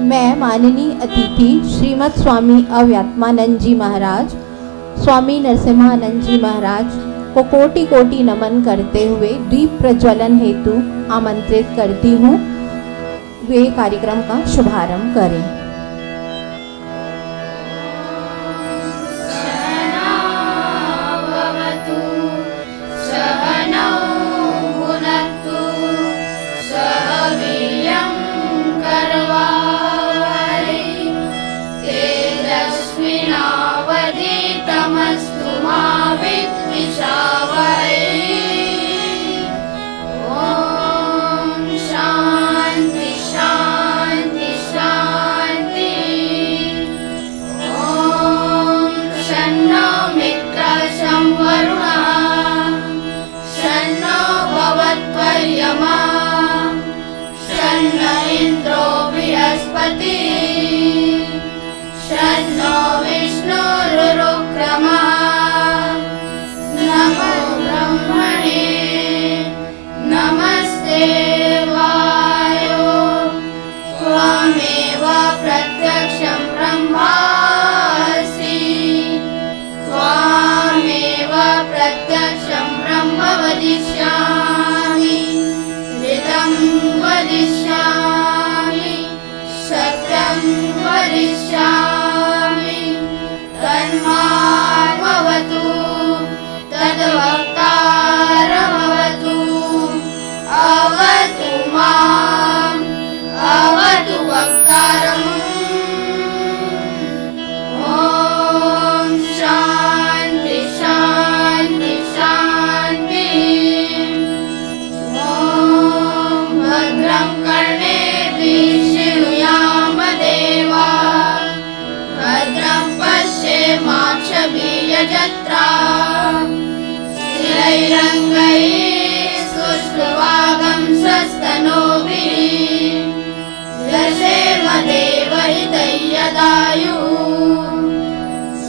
मैं माननीय अतिथि श्रीमद स्वामी अव्यात्मानंद जी महाराज, स्वामी नरसिम्हानंद जी महाराज को कोटि कोटि नमन करते हुए दीप प्रज्वलन हेतु आमंत्रित करती हूँ। वे कार्यक्रम का शुभारंभ करें।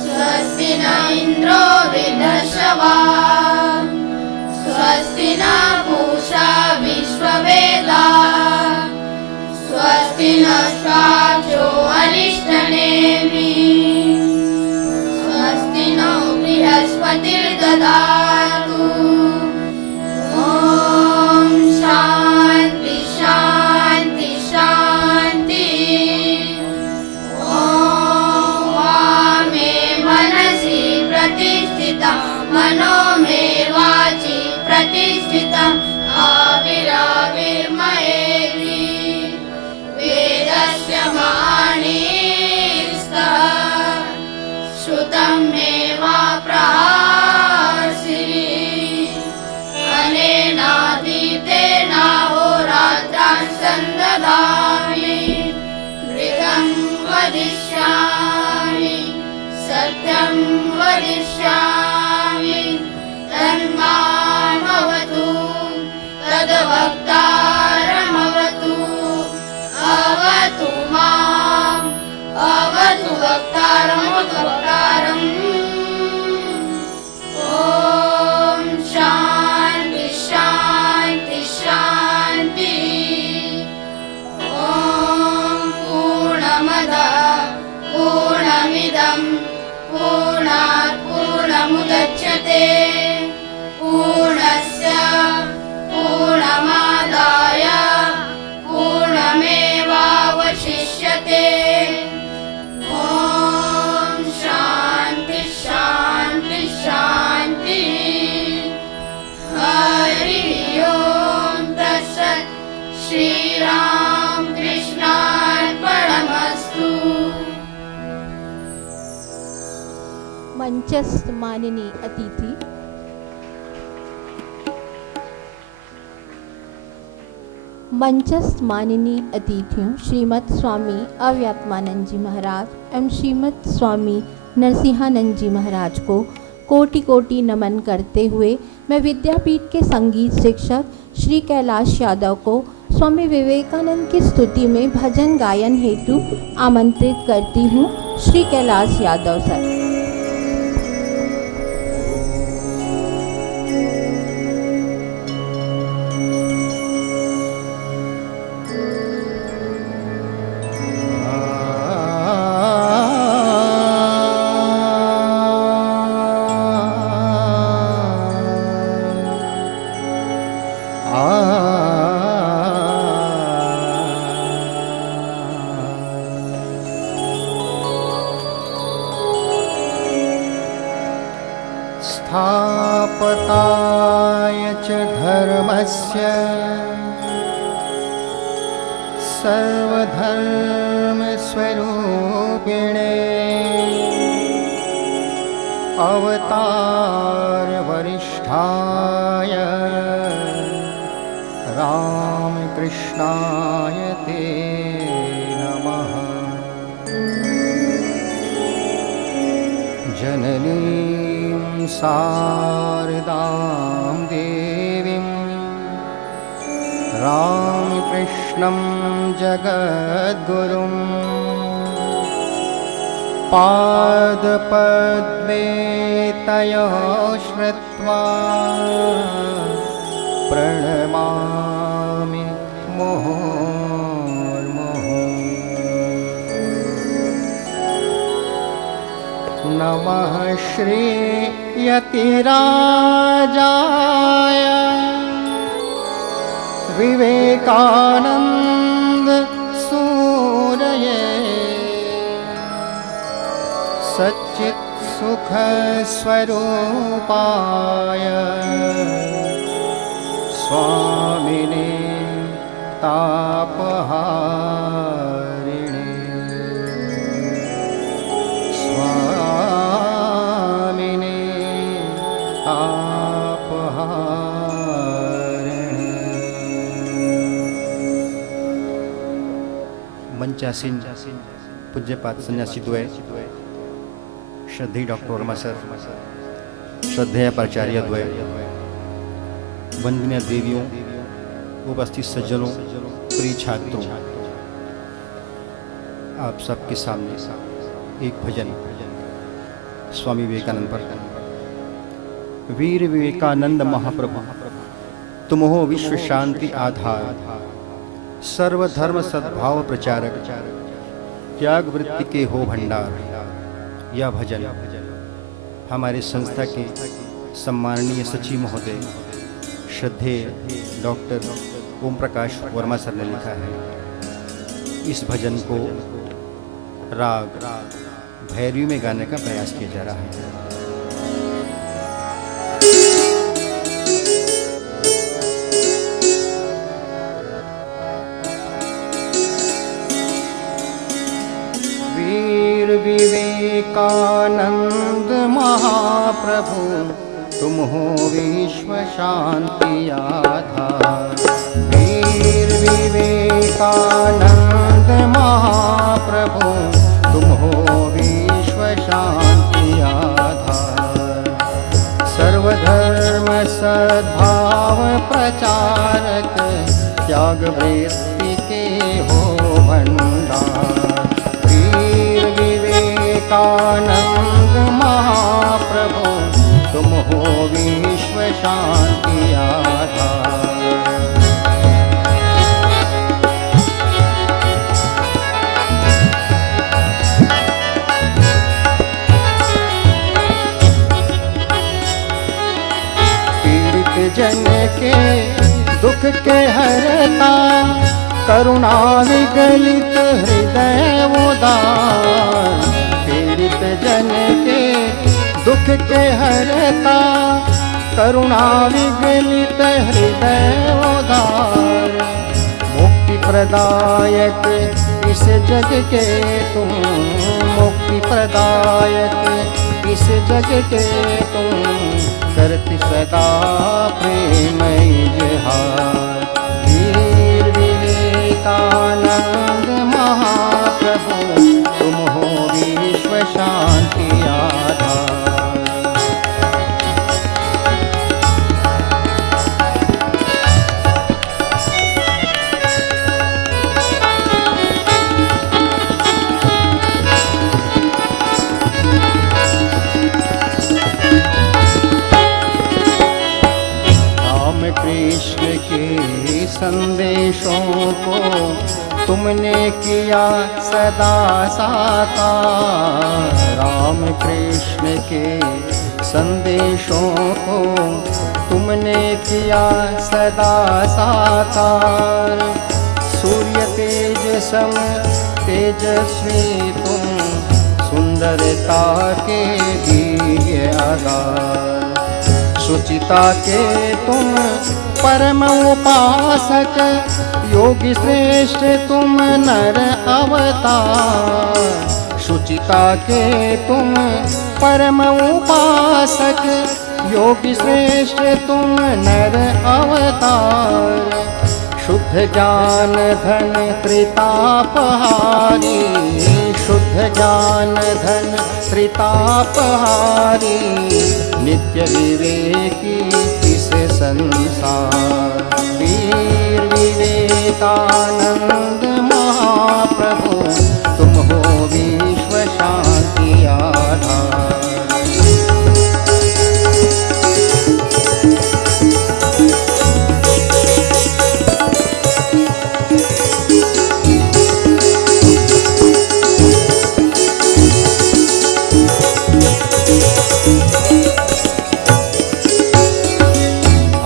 स्वस्ति न इंद्रो वृद्धश्रवा स्वस्ति न पूषा विश्ववेदाः स्वस्ति नस्ताक्षो अरिष्टनेमिः स्वस्ति नो बृहस्पतिर्दधातु। ॐ शान्ति शान्ति शान्ति। ॐ वामे मनसि प्रतिष्ठितं मनो मे वाचि प्रतिष्ठितं आविराविर्मयेति वेदस्य वाणीस्तः श्रुतं मे मा प्रहासिरी अनेनातीतेन होरात्रान् सन्दधामि मृतं वदिष्यामि सत्यं वदिष्यामि तन्मामवतु तद्वक्तारमवतु अवतु माम् अवतु वक्तारम्। ॐ शान्ति शान्ति शान्ति। ॐ पूर्णमदः पूर्णमिदं पूर्णात् पूर्णमुदच्यते पूर्णस्य पूर्णमादाय पूर्णमेवावशिष्यते। ॐ शान्ति शान्ति शान्ति। हरिः ओम् तत्सत्। श्रीराम कृष्णार्पणमस्तु। मंचस्थ माननीय अतिथि मंचस्थ माननीय अतिथियों श्रीमद स्वामी अव्यात्मानंद जी महाराज एवं श्रीमद स्वामी नरसिम्हानंद जी महाराज को कोटि कोटि नमन करते हुए मैं विद्यापीठ के संगीत शिक्षक श्री कैलाश यादव को स्वामी विवेकानंद की स्तुति में भजन गायन हेतु आमंत्रित करती हूँ। श्री कैलाश यादव सर। स्थापकाय च धर्मस्य सर्वधर्मस्वरूपिणे अवतार वरिष्ठाय रामकृष्णाय ते नमः। जननीं शारदां देवीं रामकृष्णं जगद्गुरुं पादपद्मे तयोः श्रुत्वा प्रणमामि मुहुर्मुहुः। नमः श्री यतिराजाय विवेकानंद सूरये सच्चित् सुख स्वरूपाय स्वामिने तापहारिणे स्वामिने तापहारिणे। मंचासीन पूज्यपाद संन्यासी द्वय श्रद्धेय डॉक्टर वर्मा सर, श्रद्धेय प्राचार्य द्वय, वंदनीय देवियों, उपस्थित सज्जनों, प्रिय छात्रों, आप सबके सामने एक भजन स्वामी विवेकानंद पर। वीर विवेकानंद महाप्रभु तुम हो विश्व शांति आधार, सर्वधर्म सद्भाव प्रचारक, त्याग वृत्ति के हो भंडार। यह भजन हमारे संस्था के सम्माननीय सचिव महोदय श्रद्धेय डॉक्टर ओम प्रकाश वर्मा सर ने लिखा है। इस भजन को राग भैरवी में गाने का प्रयास किया जा रहा है। विवेकानंद महाप्रभु तुम हो विश्व शांति आधार। वीर विवेकानंद महाप्रभु तुम हो विश्व शांति आधार। सर्वधर्म सद्भाव प्रचारक, त्याग वृत्ति के हो भंडार। विवेकानंद महाप्रभु तुम हो विश्व शांति आधार। पीड़ित जन के दुख के हरता, करुणा विगलित हृदय उदार। पीड़ित जन के दुख के हरता, करुणा विगलित हृदय उदार। मुक्ति प्रदायक इस जग के तुम, मुक्ति प्रदायक इस जग के तुम, करती सदा प्रेम इजहार। वीर विवेकानंद महाप्रभु तुम हो विश्व शांति आधार। राम कृष्ण के संदेशों को तुमने किया सदा साकार। राम कृष्ण के संदेशों को तुमने किया सदा साकार। सूर्य तेज सम तेजस्वी तुम, सुंदरता के दिव्य आधार। शुचिता के तुम परम उपासक, योगी श्रेष्ठ तुम नर अवतार। शुचिता के तुम परम उपासक, योगी श्रेष्ठ तुम नर अवतार। शुद्ध ज्ञान धन त्रितापहारी, शुद्ध ज्ञान धन त्रितापहारी। नित्य विवेकी इस संसार, वीर विवेकानंद महाप्रभु, तुम हो विश्व शांति आधार।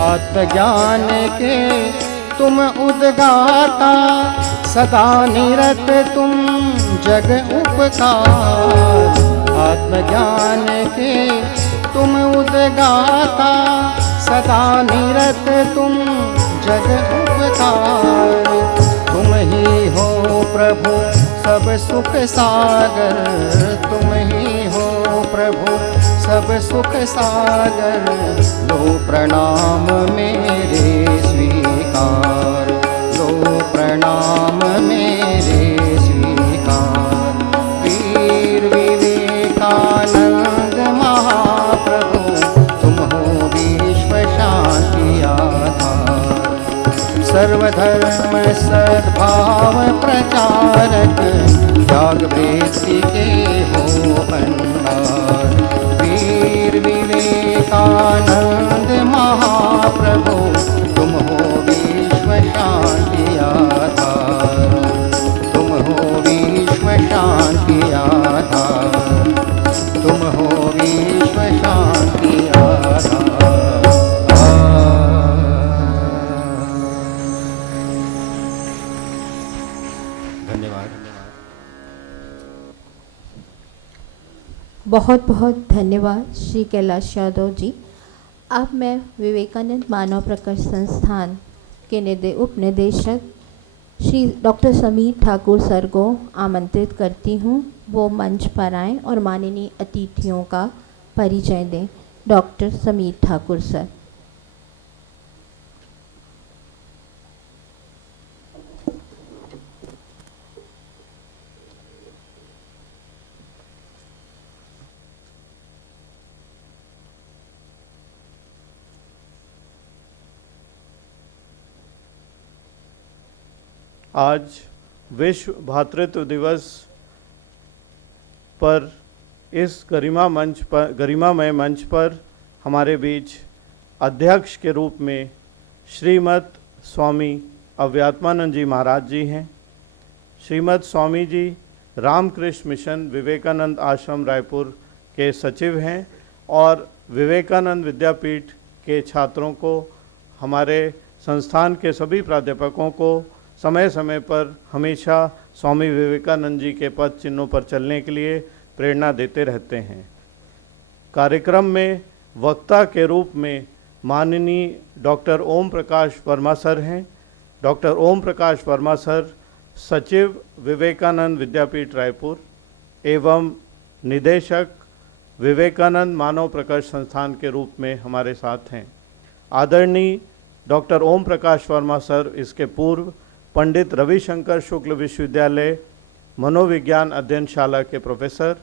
आत्मज्ञान के तुम उद्गाता, सदा निरत तुम जग उपकार। आत्मज्ञान के तुम उद्गाता, सदा निरत तुम जग उपकार। तुम ही हो प्रभु सब सुख सागर, तुम ही हो प्रभु सब सुख सागर। लो प्रणाम मेरे स्वीकार, लो प्रणाम मेरे स्वीकार। वीर विवेकानंद महाप्रभु, तुम हो विश्व शांति आधार। सर्वधर्म सद्भाव प्रचारक, त्याग वृत्ति के हो भंडार। वीर विवेकानंद महाप्रभु, तुम हो विश्व शांति आधार। तुम हो विश्व शांति आधार, तुम हो विश्व शांति आधार। धन्यवाद। बहुत बहुत धन्यवाद श्री कैलाश यादव जी। अब मैं विवेकानंद मानव प्रकाश संस्थान के उपनिदेशक श्री डॉक्टर समीर ठाकुर सर को आमंत्रित करती हूँ, वो मंच पर आएँ और माननीय अतिथियों का परिचय दें। Doctor Sameer Thakur sir. आज विश्व भातृत्व दिवस पर इस गरिमामय मंच पर हमारे बीच अध्यक्ष के रूप में श्रीमद स्वामी अव्यात्मानंद जी महाराज जी हैं। श्रीमद स्वामी जी रामकृष्ण मिशन विवेकानंद आश्रम रायपुर के सचिव हैं और विवेकानंद विद्यापीठ के छात्रों को, हमारे संस्थान के सभी प्राध्यापकों को समय समय पर हमेशा स्वामी विवेकानंद जी के पद चिन्हों पर चलने के लिए प्रेरणा देते रहते हैं। कार्यक्रम में वक्ता के रूप में माननीय डॉक्टर ओम प्रकाश वर्मा सर हैं। डॉक्टर ओम प्रकाश वर्मा सर सचिव विवेकानंद विद्यापीठ रायपुर एवं निदेशक विवेकानंद मानव प्रकाश संस्थान के रूप में हमारे साथ हैं। आदरणीय डॉक्टर ओम प्रकाश वर्मा सर इसके पूर्व पंडित रविशंकर शुक्ल विश्वविद्यालय मनोविज्ञान अध्ययनशाला के professor,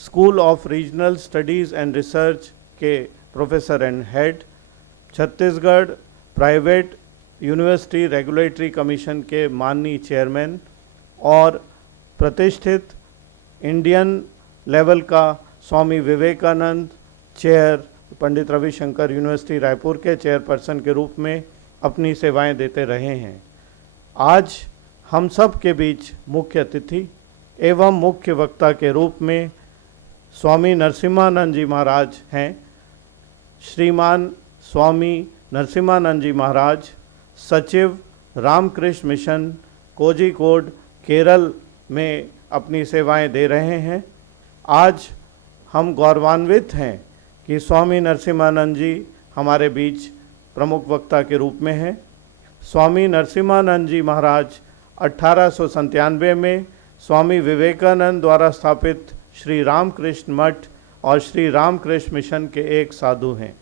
school of regional studies and research के professor and head, Chhattisgarh private university regulatory commission के माननीय चेयरमैन और प्रतिष्ठित इंडियन लेवल का स्वामी विवेकानंद चेयर पंडित रविशंकर यूनिवर्सिटी रायपुर के चेयरपर्सन के रूप में अपनी सेवाएं देते रहे हैं। आज हम सब के बीच मुख्य अतिथि एवं मुख्य वक्ता के रूप में स्वामी नरसिम्हानंद जी महाराज हैं। श्रीमान स्वामी नरसिम्हानंद जी महाराज, सचिव रामकृष्ण मिशन कोझिकोड केरल में अपनी सेवाएं दे रहे हैं। आज हम गौरवान्वित हैं कि स्वामी नरसिम्हानंद जी हमारे बीच प्रमुख वक्ता के रूप में हैं। स्वामी नरसिम्हानंद जी महाराज 1897 में स्वामी विवेकानंद द्वारा स्थापित श्री रामकृष्ण मठ और श्री रामकृष्ण मिशन के एक साधु हैं।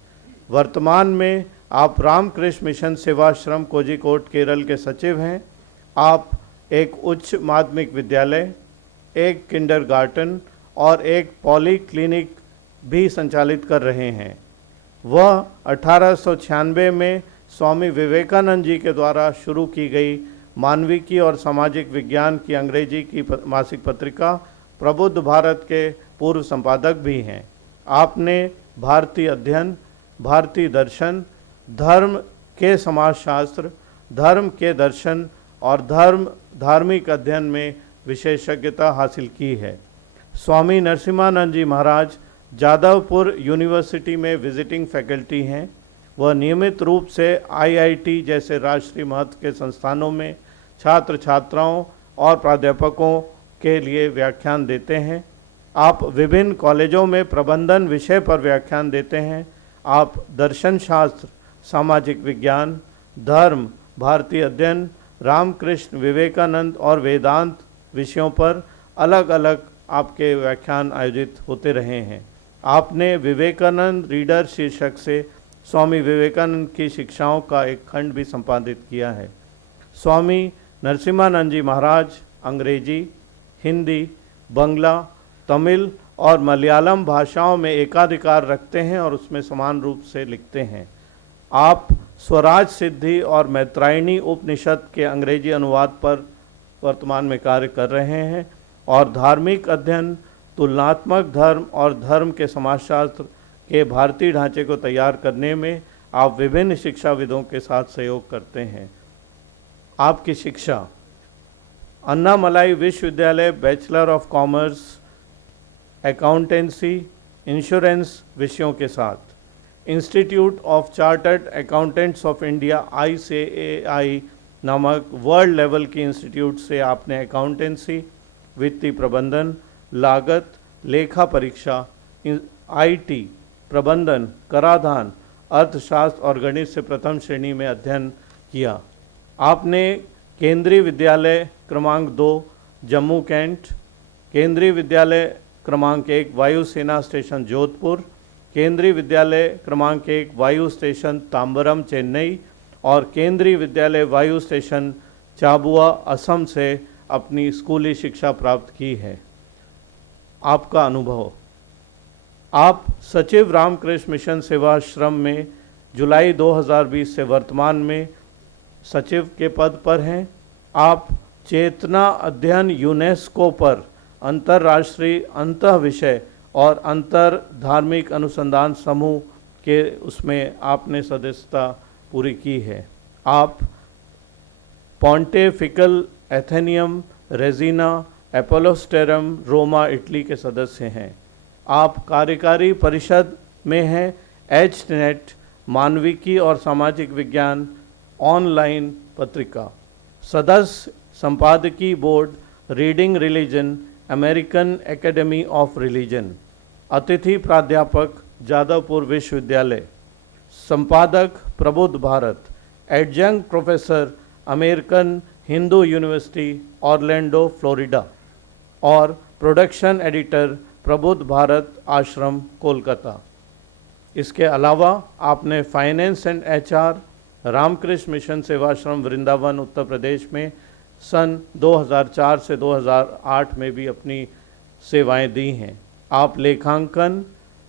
वर्तमान में आप रामकृष्ण मिशन सेवाश्रम कोझिकोड केरल के सचिव हैं। आप एक उच्च माध्यमिक विद्यालय, एक किंडरगार्टन और एक पॉली क्लिनिक भी संचालित कर रहे हैं। वह 1896 में स्वामी विवेकानंद जी के द्वारा शुरू की गई मानविकी और सामाजिक विज्ञान की अंग्रेजी की मासिक पत्रिका प्रबुद्ध भारत के पूर्व संपादक भी हैं। आपने भारतीय अध्ययन, भारतीय दर्शन, धर्म के समाजशास्त्र, धर्म के दर्शन और धार्मिक अध्ययन में विशेषज्ञता हासिल की है। स्वामी नरसिम्हानंद जी महाराज जादवपुर यूनिवर्सिटी में विजिटिंग फैकल्टी हैं। वह नियमित रूप से IIT जैसे राष्ट्रीय महत्व के संस्थानों में छात्र छात्राओं और प्राध्यापकों के लिए व्याख्यान देते हैं। आप विभिन्न कॉलेजों में प्रबंधन विषय पर व्याख्यान देते हैं। आप दर्शन शास्त्र, सामाजिक विज्ञान, धर्म, भारतीय अध्ययन, रामकृष्ण, विवेकानंद और वेदांत विषयों पर अलग अलग आपके व्याख्यान आयोजित होते रहे हैं। आपने विवेकानंद रीडर शीर्षक से स्वामी विवेकानंद की शिक्षाओं का एक खंड भी संपादित किया है। स्वामी नरसिम्हानंद जी महाराज अंग्रेजी, हिंदी, बंगला, तमिल और मलयालम भाषाओं में एकाधिकार रखते हैं और उसमें समान रूप से लिखते हैं। आप स्वराज सिद्धि और मैत्रायणी उपनिषद के अंग्रेजी अनुवाद पर वर्तमान में कार्य कर रहे हैं और धार्मिक अध्ययन, तुलनात्मक धर्म और धर्म के समाजशास्त्र के भारतीय ढांचे को तैयार करने में आप विभिन्न शिक्षाविदों के साथ सहयोग करते हैं। आपकी शिक्षा अन्नामलाई विश्वविद्यालय bachelor of commerce, accountancy, insurance विषयों के साथ, institute of chartered accountants of India ICAI नामक वर्ल्ड लेवल की इंस्टीट्यूट से आपने अकाउंटेंसी, वित्तीय प्रबंधन, लागत, लेखा परीक्षा, IT, प्रबंधन, कराधान, अर्थशास्त्र और गणित से प्रथम श्रेणी में अध्ययन किया। आपने केंद्रीय विद्यालय क्रमांक 2 जम्मू कैंट, केंद्रीय विद्यालय क्रमांक 1 वायु सेना स्टेशन जोधपुर, केंद्रीय विद्यालय क्रमांक 1 वायु स्टेशन तांबरम चेन्नई और केंद्रीय विद्यालय वायु स्टेशन चाबुआ असम से अपनी स्कूली शिक्षा प्राप्त की है। आपका अनुभव, आप सचिव रामकृष्ण मिशन सेवाश्रम में जुलाई 2020 से वर्तमान में सचिव के पद पर हैं। आप चेतना अध्ययन यूनेस्को पर अंतर्राष्ट्रीय अंतः विषय और अंतर धार्मिक अनुसंधान समूह के उसमें आपने सदस्यता पूरी की है। आप पॉन्टेफिकल एथेनियम रेजिना एपोलोस्टेरम रोमा इटली के सदस्य हैं। आप कार्यकारी परिषद में हैं HNET मानविकी और सामाजिक विज्ञान ऑनलाइन पत्रिका, सदस्य संपादकीय board reading religion American academy of religion, अतिथि प्राध्यापक जादवपुर विश्वविद्यालय, संपादक Prabuddha Bharata, adjunct professor American Hindu university Orlando Florida और प्रोडक्शन एडिटर प्रबुद्ध भारत आश्रम कोलकाता। इसके अलावा आपने finance and HR Ramakrishna mission Sevashrama Vrindavan Uttar Pradesh में सन 2004 से 2008 में भी अपनी सेवाएं दी हैं। आप लेखांकन,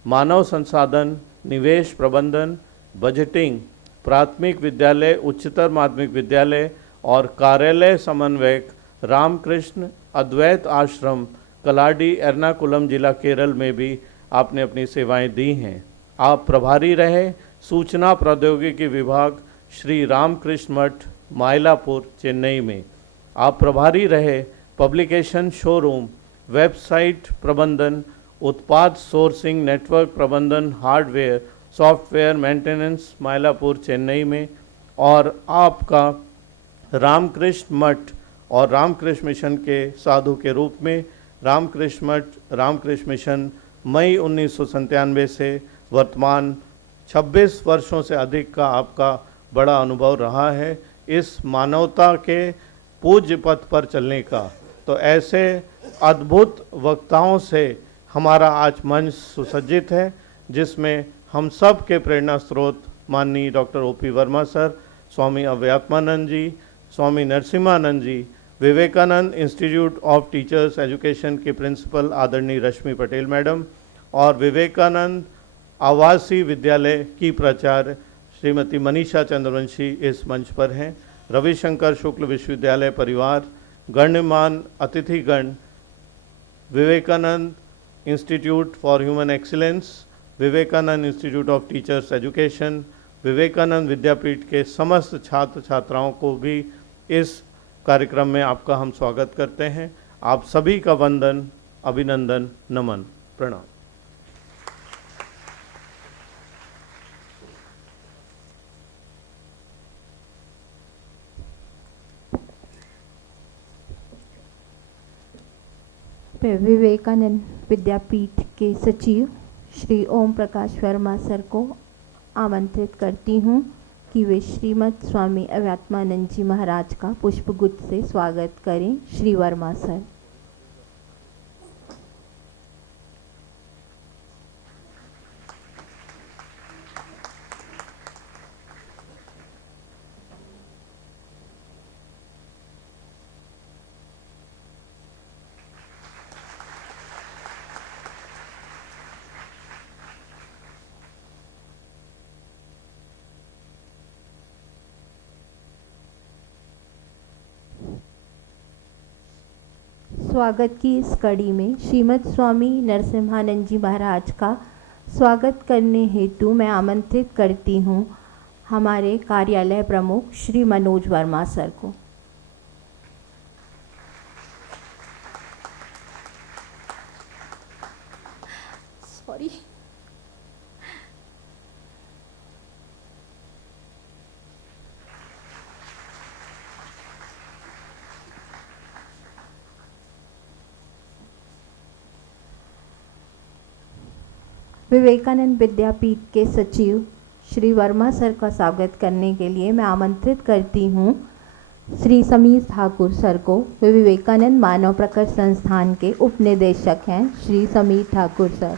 मानव संसाधन, निवेश प्रबंधन, बजटिंग, प्राथमिक विद्यालय, उच्चतर माध्यमिक विद्यालय और कार्यालय समन्वयक रामकृष्ण अद्वैत आश्रम कलाडी एर्नाकुलम जिला केरल में भी आपने अपनी सेवाएं दी हैं। आप प्रभारी रहे सूचना प्रौद्योगिकी विभाग श्री रामकृष्ण मठ मायलापुर चेन्नई में। आप प्रभारी रहे पब्लिकेशन शोरूम, वेबसाइट प्रबंधन, उत्पाद सोर्सिंग, नेटवर्क प्रबंधन, hardware software maintenance Mylapore Chennai में, और आपका रामकृष्ण मठ और रामकृष्ण मिशन के साधु के रूप में रामकृष्ण मठ रामकृष्ण मिशन मई 1997 से वर्तमान 26 वर्षों से अधिक का आपका बड़ा अनुभव रहा है इस मानवता के पूज्य पथ पर चलने का। तो ऐसे अद्भुत वक्ताओं से हमारा आज मंच सुसज्जित है, जिसमें हम सब के प्रेरणा स्रोत माननीय doctor OP Verma sir, Swami Avyatmananda ji, Swami Narasimhananda ji, Vivekananda institute of teachers education के प्रिंसिपल आदरणीय रश्मि पटेल मैडम और विवेकानंद आवासीय विद्यालय की प्राचार्य श्रीमती मनीषा चंद्रवंशी इस मंच पर हैं। रविशंकर शुक्ल विश्वविद्यालय परिवार, गण्यमान अतिथिगण, Vivekananda institute for human excellence, Vivekananda institute of teachers education, Vivekananda Vidyapeeth के समस्त छात्र छात्राओं को भी इस कार्यक्रम में आपका हम स्वागत करते हैं। आप सभी का वंदन, अभिनंदन, नमन, प्रणाम। मैं विवेकानंद विद्यापीठ के सचिव श्री ओम प्रकाश वर्मा सर को आमंत्रित करती हूँ कि वे श्रीमद स्वामी अव्यात्मानंद जी महाराज का पुष्पगुच्छ से स्वागत करें। श्री वर्मा सर। स्वागत की इस कड़ी में श्रीमद स्वामी नरसिम्हानंद जी महाराज का स्वागत करने हेतु मैं आमंत्रित करती हूँ हमारे कार्यालय प्रमुख श्री मनोज वर्मा सर को। सॉरी। विवेकानंद विद्यापीठ के सचिव श्री वर्मा सर का स्वागत करने के लिए मैं आमंत्रित करती हूँ श्री समीर ठाकुर सर को। वे विवेकानंद मानव प्रकट संस्थान के उपनिदेशक हैं। श्री समीर ठाकुर सर।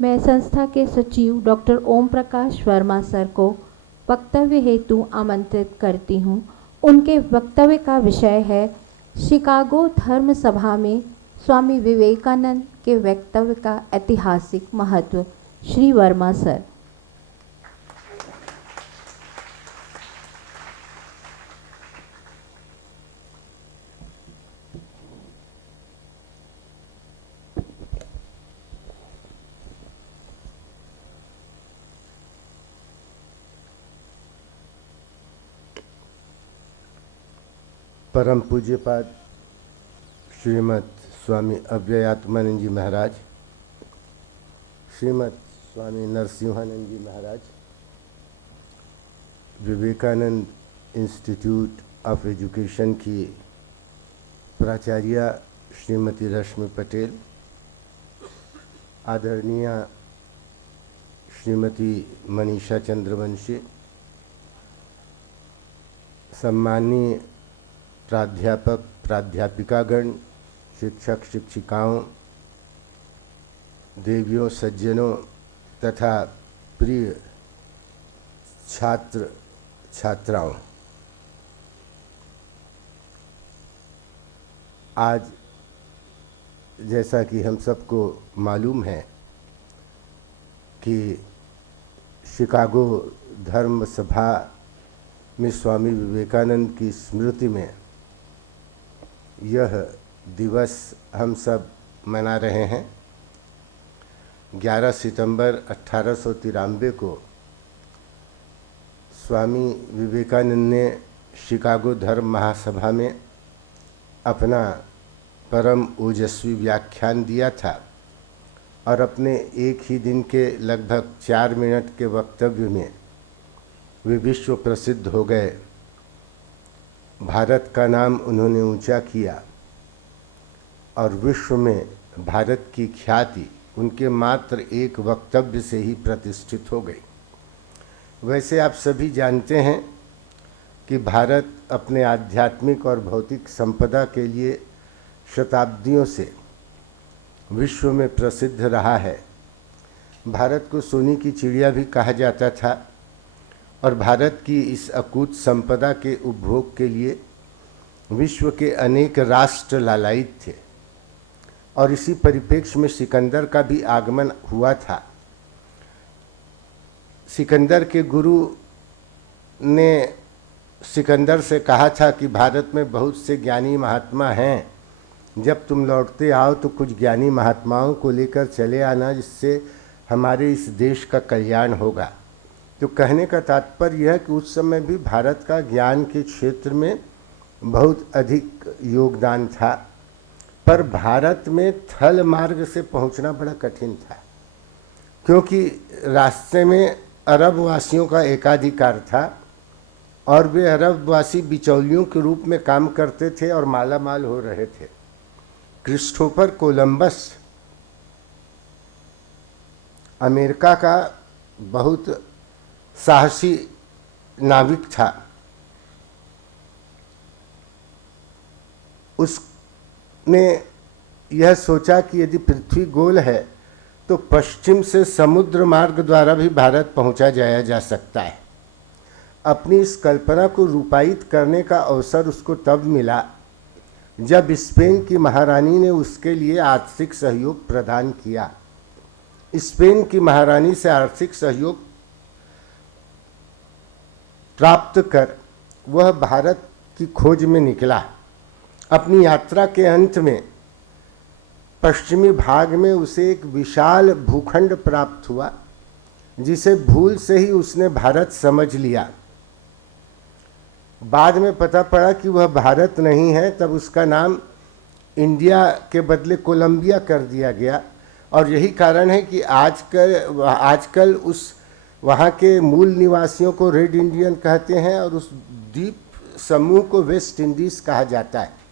मैं संस्था के सचिव डॉक्टर ओम प्रकाश वर्मा सर को वक्तव्य हेतु आमंत्रित करती हूँ। उनके वक्तव्य का विषय है शिकागो धर्म सभा में स्वामी विवेकानंद के वक्तव्य का ऐतिहासिक महत्व। श्री वर्मा सर। परम पूज्यपाद श्रीमद स्वामी अव्ययात्मानंद जी महाराज, श्रीमद स्वामी नरसिम्हानंद जी महाराज, विवेकानंद इंस्टीट्यूट ऑफ एजुकेशन की प्राचार्य श्रीमती रश्मि पटेल, आदरणीय श्रीमती मनीषा चंद्रवंशी, सम्मानीय प्राध्यापक प्राध्यापिकागण, शिक्षक शिक्षिकाओं, देवियों सज्जनों तथा प्रिय छात्र छात्राओं, आज जैसा कि हम सबको मालूम है कि शिकागो धर्म सभा में स्वामी विवेकानंद की स्मृति में यह दिवस हम सब मना रहे हैं 11 सितंबर 1893 को स्वामी विवेकानंद ने शिकागो धर्म महासभा में अपना परम ओजस्वी व्याख्यान दिया था और अपने एक ही दिन के लगभग 4 मिनट के वक्तव्य में वे विश्व प्रसिद्ध हो गए। भारत का नाम उन्होंने ऊंचा किया और विश्व में भारत की ख्याति उनके मात्र एक वक्तव्य से ही प्रतिष्ठित हो गई। वैसे आप सभी जानते हैं कि भारत अपने आध्यात्मिक और भौतिक संपदा के लिए शताब्दियों से विश्व में प्रसिद्ध रहा है। भारत को सोने की चिड़िया भी कहा जाता था और भारत की इस अकूत संपदा के उपभोग के लिए विश्व के अनेक राष्ट्र लालायित थे और इसी परिप्रेक्ष्य में सिकंदर का भी आगमन हुआ था। सिकंदर के गुरु ने सिकंदर से कहा था कि भारत में बहुत से ज्ञानी महात्मा हैं, जब तुम लौटते आओ तो कुछ ज्ञानी महात्माओं को लेकर चले आना, जिससे हमारे इस देश का कल्याण होगा। तो कहने का तात्पर्य यह कि उस समय भी भारत का ज्ञान के क्षेत्र में बहुत अधिक योगदान था, पर भारत में थल मार्ग से पहुंचना बड़ा कठिन था, क्योंकि रास्ते में अरब वासियों का एकाधिकार था और वे अरबवासी बिचौलियों के रूप में काम करते थे और मालामाल हो रहे थे। क्रिस्टोफर कोलंबस अमेरिका का बहुत साहसी नाविक था। उसने यह सोचा कि यदि पृथ्वी गोल है तो पश्चिम से समुद्र मार्ग द्वारा भी भारत पहुंचा जाया जा सकता है। अपनी इस कल्पना को रूपायित करने का अवसर उसको तब मिला जब स्पेन की महारानी ने उसके लिए आर्थिक सहयोग प्रदान किया। स्पेन की महारानी से आर्थिक सहयोग प्राप्त कर वह भारत की खोज में निकला। अपनी यात्रा के अंत में पश्चिमी भाग में उसे एक विशाल भूखंड प्राप्त हुआ, जिसे भूल से ही उसने भारत समझ लिया। बाद में पता पड़ा कि वह भारत नहीं है, तब उसका नाम इंडिया के बदले कोलंबिया कर दिया गया और यही कारण है कि आजकल उस वहाँ के मूल निवासियों को रेड इंडियन कहते हैं और उस द्वीप समूह को वेस्ट इंडीज कहा जाता है।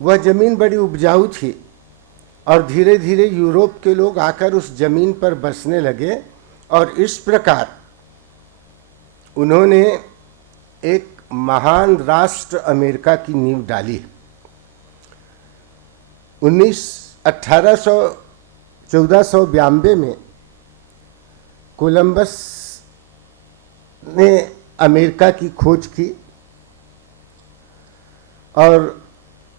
वह जमीन बड़ी उपजाऊ थी और धीरे धीरे यूरोप के लोग आकर उस जमीन पर बसने लगे और इस प्रकार उन्होंने एक महान राष्ट्र अमेरिका की नींव डाली। 1492 में कोलंबस ने अमेरिका की खोज की और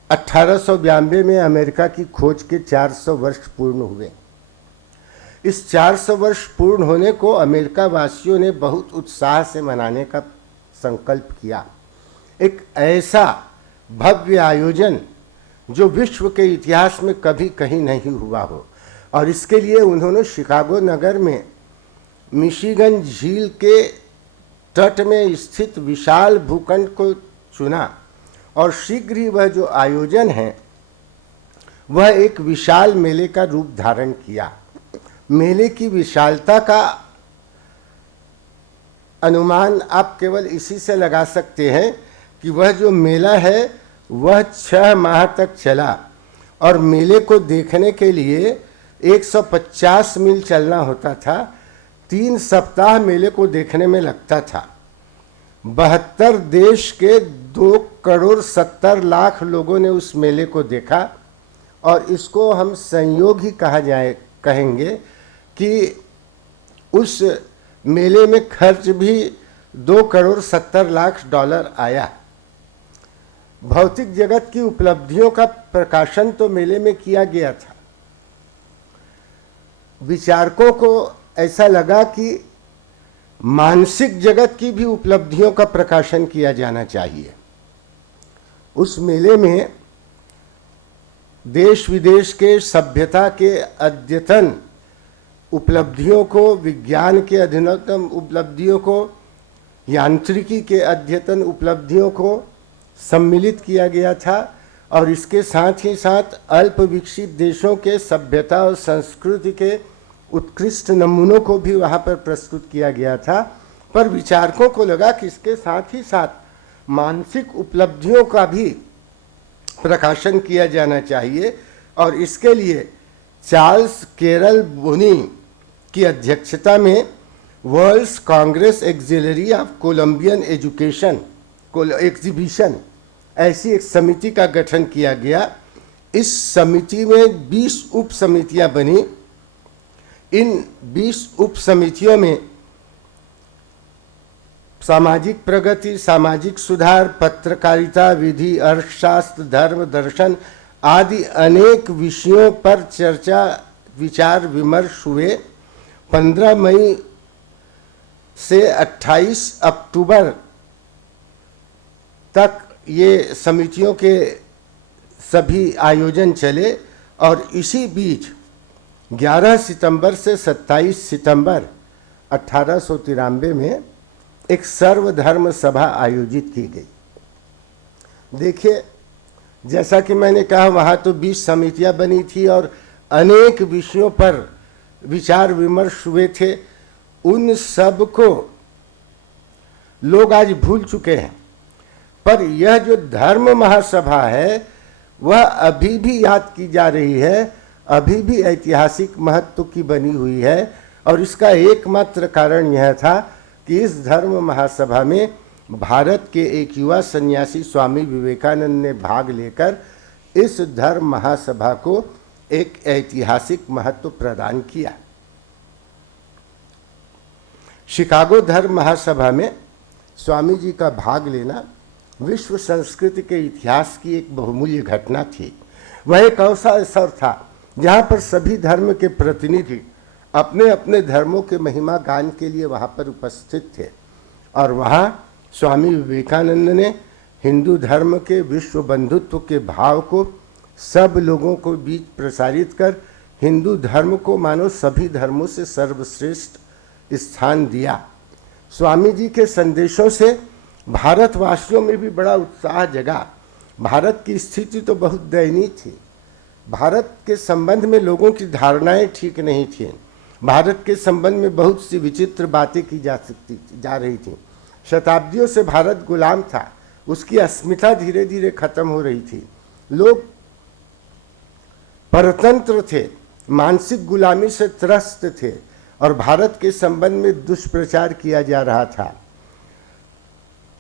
1892 में अमेरिका की खोज के 400 वर्ष पूर्ण हुए। इस 400 वर्ष पूर्ण होने को अमेरिका वासियों ने बहुत उत्साह से मनाने का संकल्प किया। एक ऐसा भव्य आयोजन जो विश्व के इतिहास में कभी कहीं नहीं हुआ हो, और इसके लिए उन्होंने शिकागो नगर में मिशिगन झील के तट में स्थित विशाल भूखंड को चुना और शीघ्र ही वह जो आयोजन है वह एक विशाल मेले का रूप धारण किया। मेले की विशालता का अनुमान आप केवल इसी से लगा सकते हैं कि वह जो मेला है वह 6 माह तक चला और मेले को देखने के लिए 150 मील चलना होता था। 3 सप्ताह मेले को देखने में लगता था। 72 देश के 2,70,00,000 लोगों ने उस मेले को देखा और इसको हम संयोग ही कहेंगे कि उस मेले में खर्च भी $2,70,00,000 आया। भौतिक जगत की उपलब्धियों का प्रकाशन तो मेले में किया गया था। विचारकों को ऐसा लगा कि मानसिक जगत की भी उपलब्धियों का प्रकाशन किया जाना चाहिए। उस मेले में देश विदेश के सभ्यता के अद्यतन उपलब्धियों को, विज्ञान के अधुनतम उपलब्धियों को, यांत्रिकी के अद्यतन उपलब्धियों को सम्मिलित किया गया था और इसके साथ ही साथ अल्प विकसित देशों के सभ्यता और संस्कृति के उत्कृष्ट नमूनों को भी वहाँ पर प्रस्तुत किया गया था। पर विचारकों को लगा कि इसके साथ ही साथ मानसिक उपलब्धियों का भी प्रकाशन किया जाना चाहिए और इसके लिए चार्ल्स केरल बोनी की अध्यक्षता में World's Congress Auxiliary of Columbian Education Exhibition ऐसी एक समिति का गठन किया गया। इस समिति में 20 उप समितियां बनी। इन 20 उप समितियों में सामाजिक प्रगति, सामाजिक सुधार, पत्रकारिता, विधि, अर्थशास्त्र, धर्म, दर्शन आदि अनेक विषयों पर चर्चा विचार विमर्श हुए। 15 मई से 28 अक्टूबर तक ये समितियों के सभी आयोजन चले और इसी बीच 11 सितंबर से 27 सितंबर 1893 में एक सर्वधर्म सभा आयोजित की गई। देखिए, जैसा कि मैंने कहा, वहाँ तो 20 समितियाँ बनी थी और अनेक विषयों पर विचार विमर्श हुए थे। उन सब को लोग आज भूल चुके हैं, पर यह जो धर्म महासभा है वह अभी भी याद की जा रही है, अभी भी ऐतिहासिक महत्व की बनी हुई है। और इसका एकमात्र कारण यह था कि इस धर्म महासभा में भारत के एक युवा सन्यासी स्वामी विवेकानंद ने भाग लेकर इस धर्म महासभा को एक ऐतिहासिक महत्व प्रदान किया। शिकागो धर्म महासभा में स्वामी जी का भाग लेना विश्व संस्कृति के इतिहास की एक बहुमूल्य घटना थी। वह एक अवसर था जहाँ पर सभी धर्म के प्रतिनिधि अपने अपने धर्मों के महिमा गान के लिए वहाँ पर उपस्थित थे और वहाँ स्वामी विवेकानंद ने हिंदू धर्म के विश्व बंधुत्व के भाव को सब लोगों को बीच प्रसारित कर हिंदू धर्म को मानो सभी धर्मों से सर्वश्रेष्ठ स्थान दिया। स्वामी जी के संदेशों से भारतवासियों में भी बड़ा उत्साह जगा। भारत की स्थिति तो बहुत दयनीय थी। भारत के संबंध में लोगों की धारणाएं ठीक नहीं थीं। भारत के संबंध में बहुत सी विचित्र बातें की जा रही थी। शताब्दियों से भारत गुलाम था, उसकी अस्मिता धीरे धीरे खत्म हो रही थी। लोग परतंत्र थे, मानसिक गुलामी से त्रस्त थे और भारत के संबंध में दुष्प्रचार किया जा रहा था।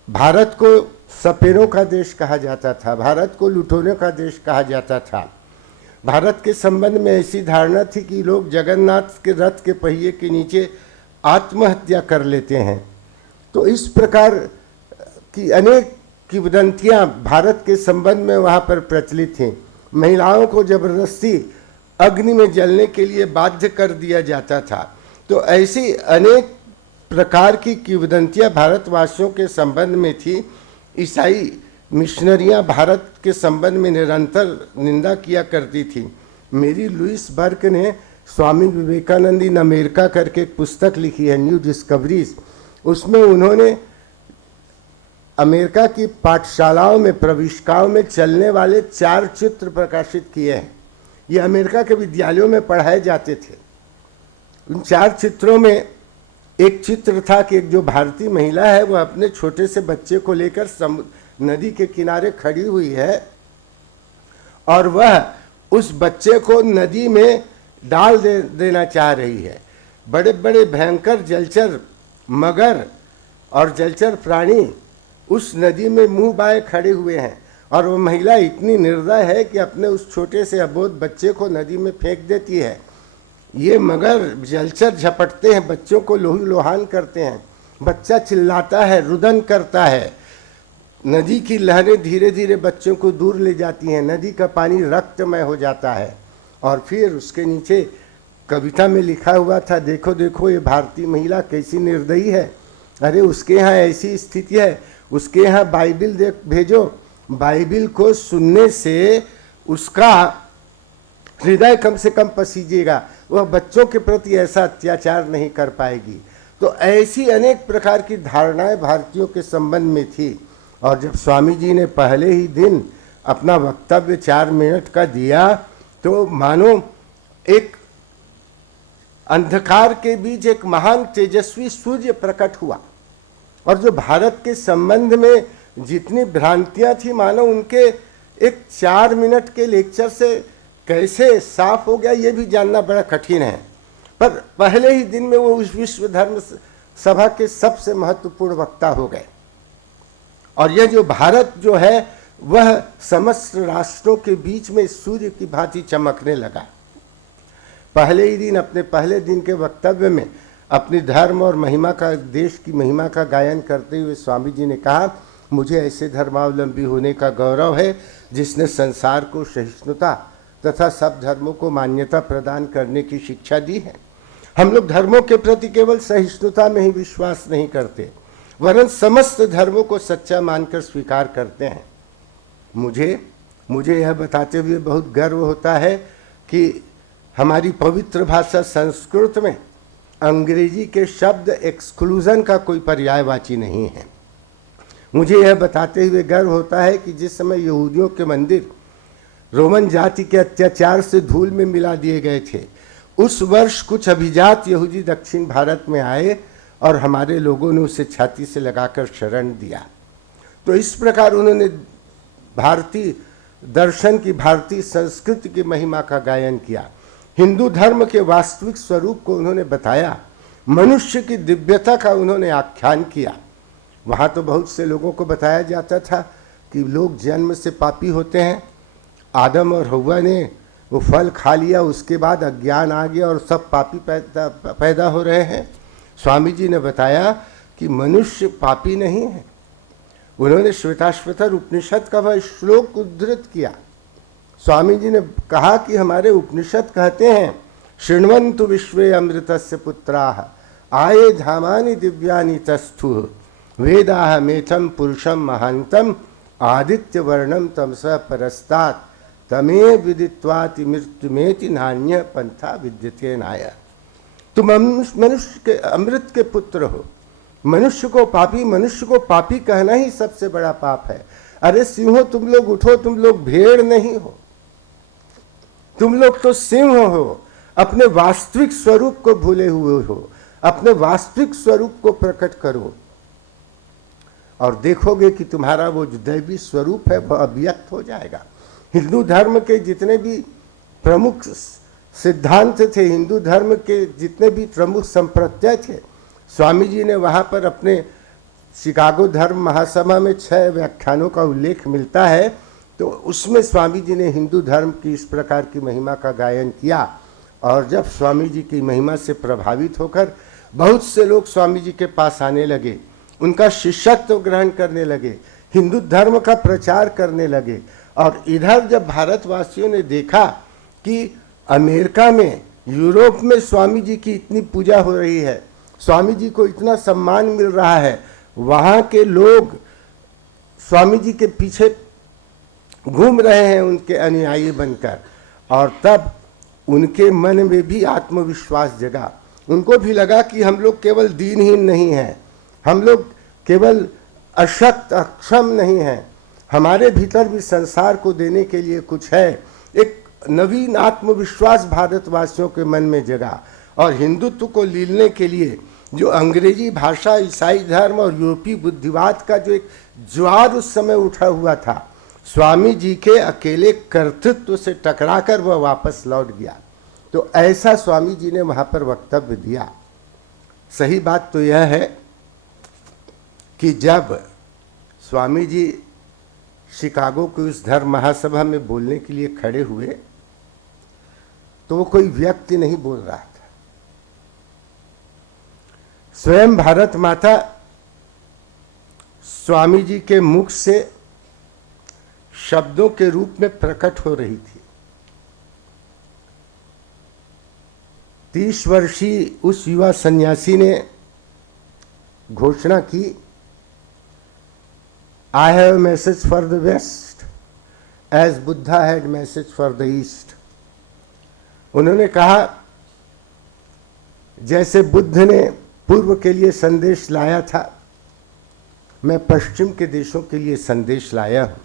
भारत को सपेरों का देश कहा जाता था, भारत को लुटेरों का देश कहा जाता था। भारत के संबंध में ऐसी धारणा थी कि लोग जगन्नाथ के रथ के पहिए के नीचे आत्महत्या कर लेते हैं। तो इस प्रकार की अनेक किंवदंतियां भारत के संबंध में वहाँ पर प्रचलित थीं। महिलाओं को जबरदस्ती अग्नि में जलने के लिए बाध्य कर दिया जाता था। तो ऐसी अनेक प्रकार की किंवदंतियां भारतवासियों के संबंध में थी। ईसाई मिशनरियां भारत के संबंध में निरंतर निंदा किया करती थी। मेरी लुइस बर्क ने स्वामी विवेकानंद इन अमेरिका करके एक पुस्तक लिखी है, न्यू डिस्कवरीज। उसमें उन्होंने अमेरिका की पाठशालाओं में, प्रविष्टिकाओं में चलने वाले 4 चित्र प्रकाशित किए हैं। ये अमेरिका के विद्यालयों में पढ़ाए जाते थे। उन 4 चित्रों में एक चित्र था कि एक जो भारतीय महिला है वह अपने छोटे से बच्चे को लेकर नदी के किनारे खड़ी हुई है और वह उस बच्चे को नदी में डाल देना चाह रही है। बड़े बड़े भयंकर जलचर मगर और जलचर प्राणी उस नदी में मुंह बाए खड़े हुए हैं और वह महिला इतनी निर्दय है कि अपने उस छोटे से अबोध बच्चे को नदी में फेंक देती है। ये मगर जलचर झपटते हैं, बच्चों को लोहान करते हैं। बच्चा चिल्लाता है, रुदन करता है। नदी की लहरें धीरे धीरे बच्चों को दूर ले जाती हैं। नदी का पानी रक्तमय हो जाता है। और फिर उसके नीचे कविता में लिखा हुआ था, देखो देखो ये भारतीय महिला कैसी निर्दयी है। अरे उसके यहाँ ऐसी स्थिति है, उसके यहाँ बाइबिल भेजो। बाइबिल को सुनने से उसका हृदय कम से कम पसीजेगा, वह बच्चों के प्रति ऐसा अत्याचार नहीं कर पाएगी। तो ऐसी अनेक प्रकार की धारणाएं भारतीयों के संबंध में थी। और जब स्वामी जी ने पहले ही दिन अपना वक्तव्य 4 मिनट का दिया तो मानो एक अंधकार के बीच एक महान तेजस्वी सूर्य प्रकट हुआ। और जो भारत के संबंध में जितनी भ्रांतियां थी, मानो उनके एक 4 मिनट के लेक्चर से कैसे साफ हो गया, ये भी जानना बड़ा कठिन है। पर पहले ही दिन में वो उस विश्व धर्म सभा के सबसे महत्वपूर्ण वक्ता हो गए। और यह जो भारत जो है वह समस्त राष्ट्रों के बीच में सूर्य की भांति चमकने लगा। पहले ही दिन, अपने पहले दिन के वक्तव्य में अपनी धर्म और महिमा का, देश की महिमा का गायन करते हुए स्वामी जी ने कहा, मुझे ऐसे धर्मावलंबी होने का गौरव है जिसने संसार को सहिष्णुता तथा सब धर्मों को मान्यता प्रदान करने की शिक्षा दी है। हम लोग धर्मों के प्रति केवल सहिष्णुता में ही विश्वास नहीं करते, वरन समस्त धर्मों को सच्चा मानकर स्वीकार करते हैं। मुझे यह बताते हुए बहुत गर्व होता है कि हमारी पवित्र भाषा संस्कृत में अंग्रेजी के शब्द एक्सक्लूजन का कोई पर्यायवाची नहीं है। मुझे यह बताते हुए गर्व होता है कि जिस समय यहूदियों के मंदिर रोमन जाति के अत्याचार से धूल में मिला दिए गए थे, उस वर्ष कुछ अभिजात यहूदी दक्षिण भारत में आए और हमारे लोगों ने उसे छाती से लगाकर शरण दिया। तो इस प्रकार उन्होंने भारतीय दर्शन की, भारतीय संस्कृति की महिमा का गायन किया। हिंदू धर्म के वास्तविक स्वरूप को उन्होंने बताया, मनुष्य की दिव्यता का उन्होंने आख्यान किया। वहाँ तो बहुत से लोगों को बताया जाता था कि लोग जन्म से पापी होते हैं, आदम और हव्वा ने वो फल खा लिया, उसके बाद अज्ञान आ गया और सब पापी पैदा हो रहे हैं। स्वामी जी ने बताया कि मनुष्य पापी नहीं है। उन्होंने श्वेताश्वतर उपनिषद का वह श्लोक उद्धृत किया। स्वामी जी ने कहा कि हमारे उपनिषद कहते हैं, शृण्वन्तु विश्वे अमृतस्य पुत्राः आये धामानि दिव्यानि तस्थुः वेदाः मेथम पुरुषम महांतम आदित्य वर्णम तमसः परस्तात् तमे विदित्वाति मृत्युमेति नान्य पंथा विद्यते नाय। तुम मनुष्य के अमृत के पुत्र हो। मनुष्य को पापी कहना ही सबसे बड़ा पाप है। अरे सिंहो, तुम लोग उठो, तुम लोग भेड़ नहीं हो, तुम लोग तो सिंह हो। अपने वास्तविक स्वरूप को भूले हुए हो, अपने वास्तविक स्वरूप को प्रकट करो और देखोगे कि तुम्हारा वो जो दैवी स्वरूप है वह अभिव्यक्त हो जाएगा। हिंदू धर्म के जितने भी प्रमुख सिद्धांत थे, हिंदू धर्म के जितने भी प्रमुख संप्रत्यय थे, स्वामी जी ने वहाँ पर अपने शिकागो धर्म महासभा में 6 व्याख्यानों का उल्लेख मिलता है। तो उसमें स्वामी जी ने हिंदू धर्म की इस प्रकार की महिमा का गायन किया। और जब स्वामी जी की महिमा से प्रभावित होकर बहुत से लोग स्वामी जी के पास आने लगे, उनका शिष्यत्व ग्रहण करने लगे, हिंदू धर्म का प्रचार करने लगे। और इधर जब भारतवासियों ने देखा कि अमेरिका में, यूरोप में स्वामी जी की इतनी पूजा हो रही है, स्वामी जी को इतना सम्मान मिल रहा है, वहाँ के लोग स्वामी जी के पीछे घूम रहे हैं उनके अनुयायी बनकर, और तब उनके मन में भी आत्मविश्वास जगा। उनको भी लगा कि हम लोग केवल दीनहीन नहीं हैं, हम लोग केवल अशक्त अक्षम नहीं हैं, हमारे भीतर भी संसार को देने के लिए कुछ है। एक नवीन आत्मविश्वास भारतवासियों के मन में जगा और हिंदुत्व को लीलने के लिए जो अंग्रेजी भाषा, ईसाई धर्म और यूरोपीय बुद्धिवाद का जो एक ज्वार उस समय उठा हुआ था, स्वामी जी के अकेले कर्तृत्व से टकराकर वह वापस लौट गया। तो ऐसा स्वामी जी ने वहाँ पर वक्तव्य दिया। सही बात तो यह है कि जब स्वामी जी शिकागो की उस धर्म महासभा में बोलने के लिए खड़े हुए तो वो कोई व्यक्ति नहीं बोल रहा था, स्वयं भारत माता स्वामी जी के मुख से शब्दों के रूप में प्रकट हो रही थी। 30 वर्षीय उस युवा सन्यासी ने घोषणा की, I have a message for the West as Buddha had message for the East. उन्होंने कहा जैसे बुद्ध ने पूर्व के लिए संदेश लाया था, मैं पश्चिम के देशों के लिए संदेश लाया हूँ।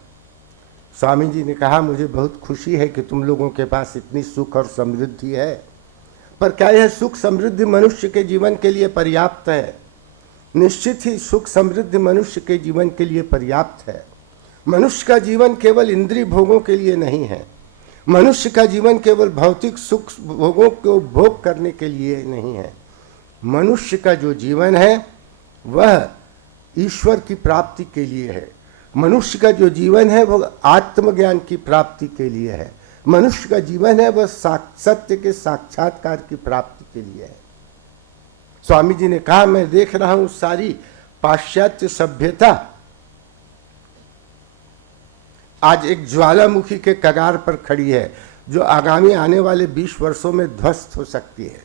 स्वामी जी ने कहा मुझे बहुत खुशी है कि तुम लोगों के पास इतनी सुख और समृद्धि है, पर क्या यह सुख समृद्धि मनुष्य के जीवन के लिए पर्याप्त है? निश्चित ही सुख समृद्धि मनुष्य के जीवन के लिए पर्याप्त है। मनुष्य का जीवन केवल इंद्रिय भोगों के लिए नहीं है। मनुष्य का जीवन केवल भौतिक सुख भोगों को भोग करने के लिए नहीं है। मनुष्य का जो जीवन है वह ईश्वर की प्राप्ति के लिए है। मनुष्य का जो जीवन है वह आत्मज्ञान की प्राप्ति के लिए है। मनुष्य का जीवन है वह सत्य के साक्षात्कार की प्राप्ति के लिए है। स्वामी जी ने कहा मैं देख रहा हूं सारी पाश्चात्य सभ्यता आज एक ज्वालामुखी के कगार पर खड़ी है जो आगामी आने वाले 20 वर्षों में ध्वस्त हो सकती है।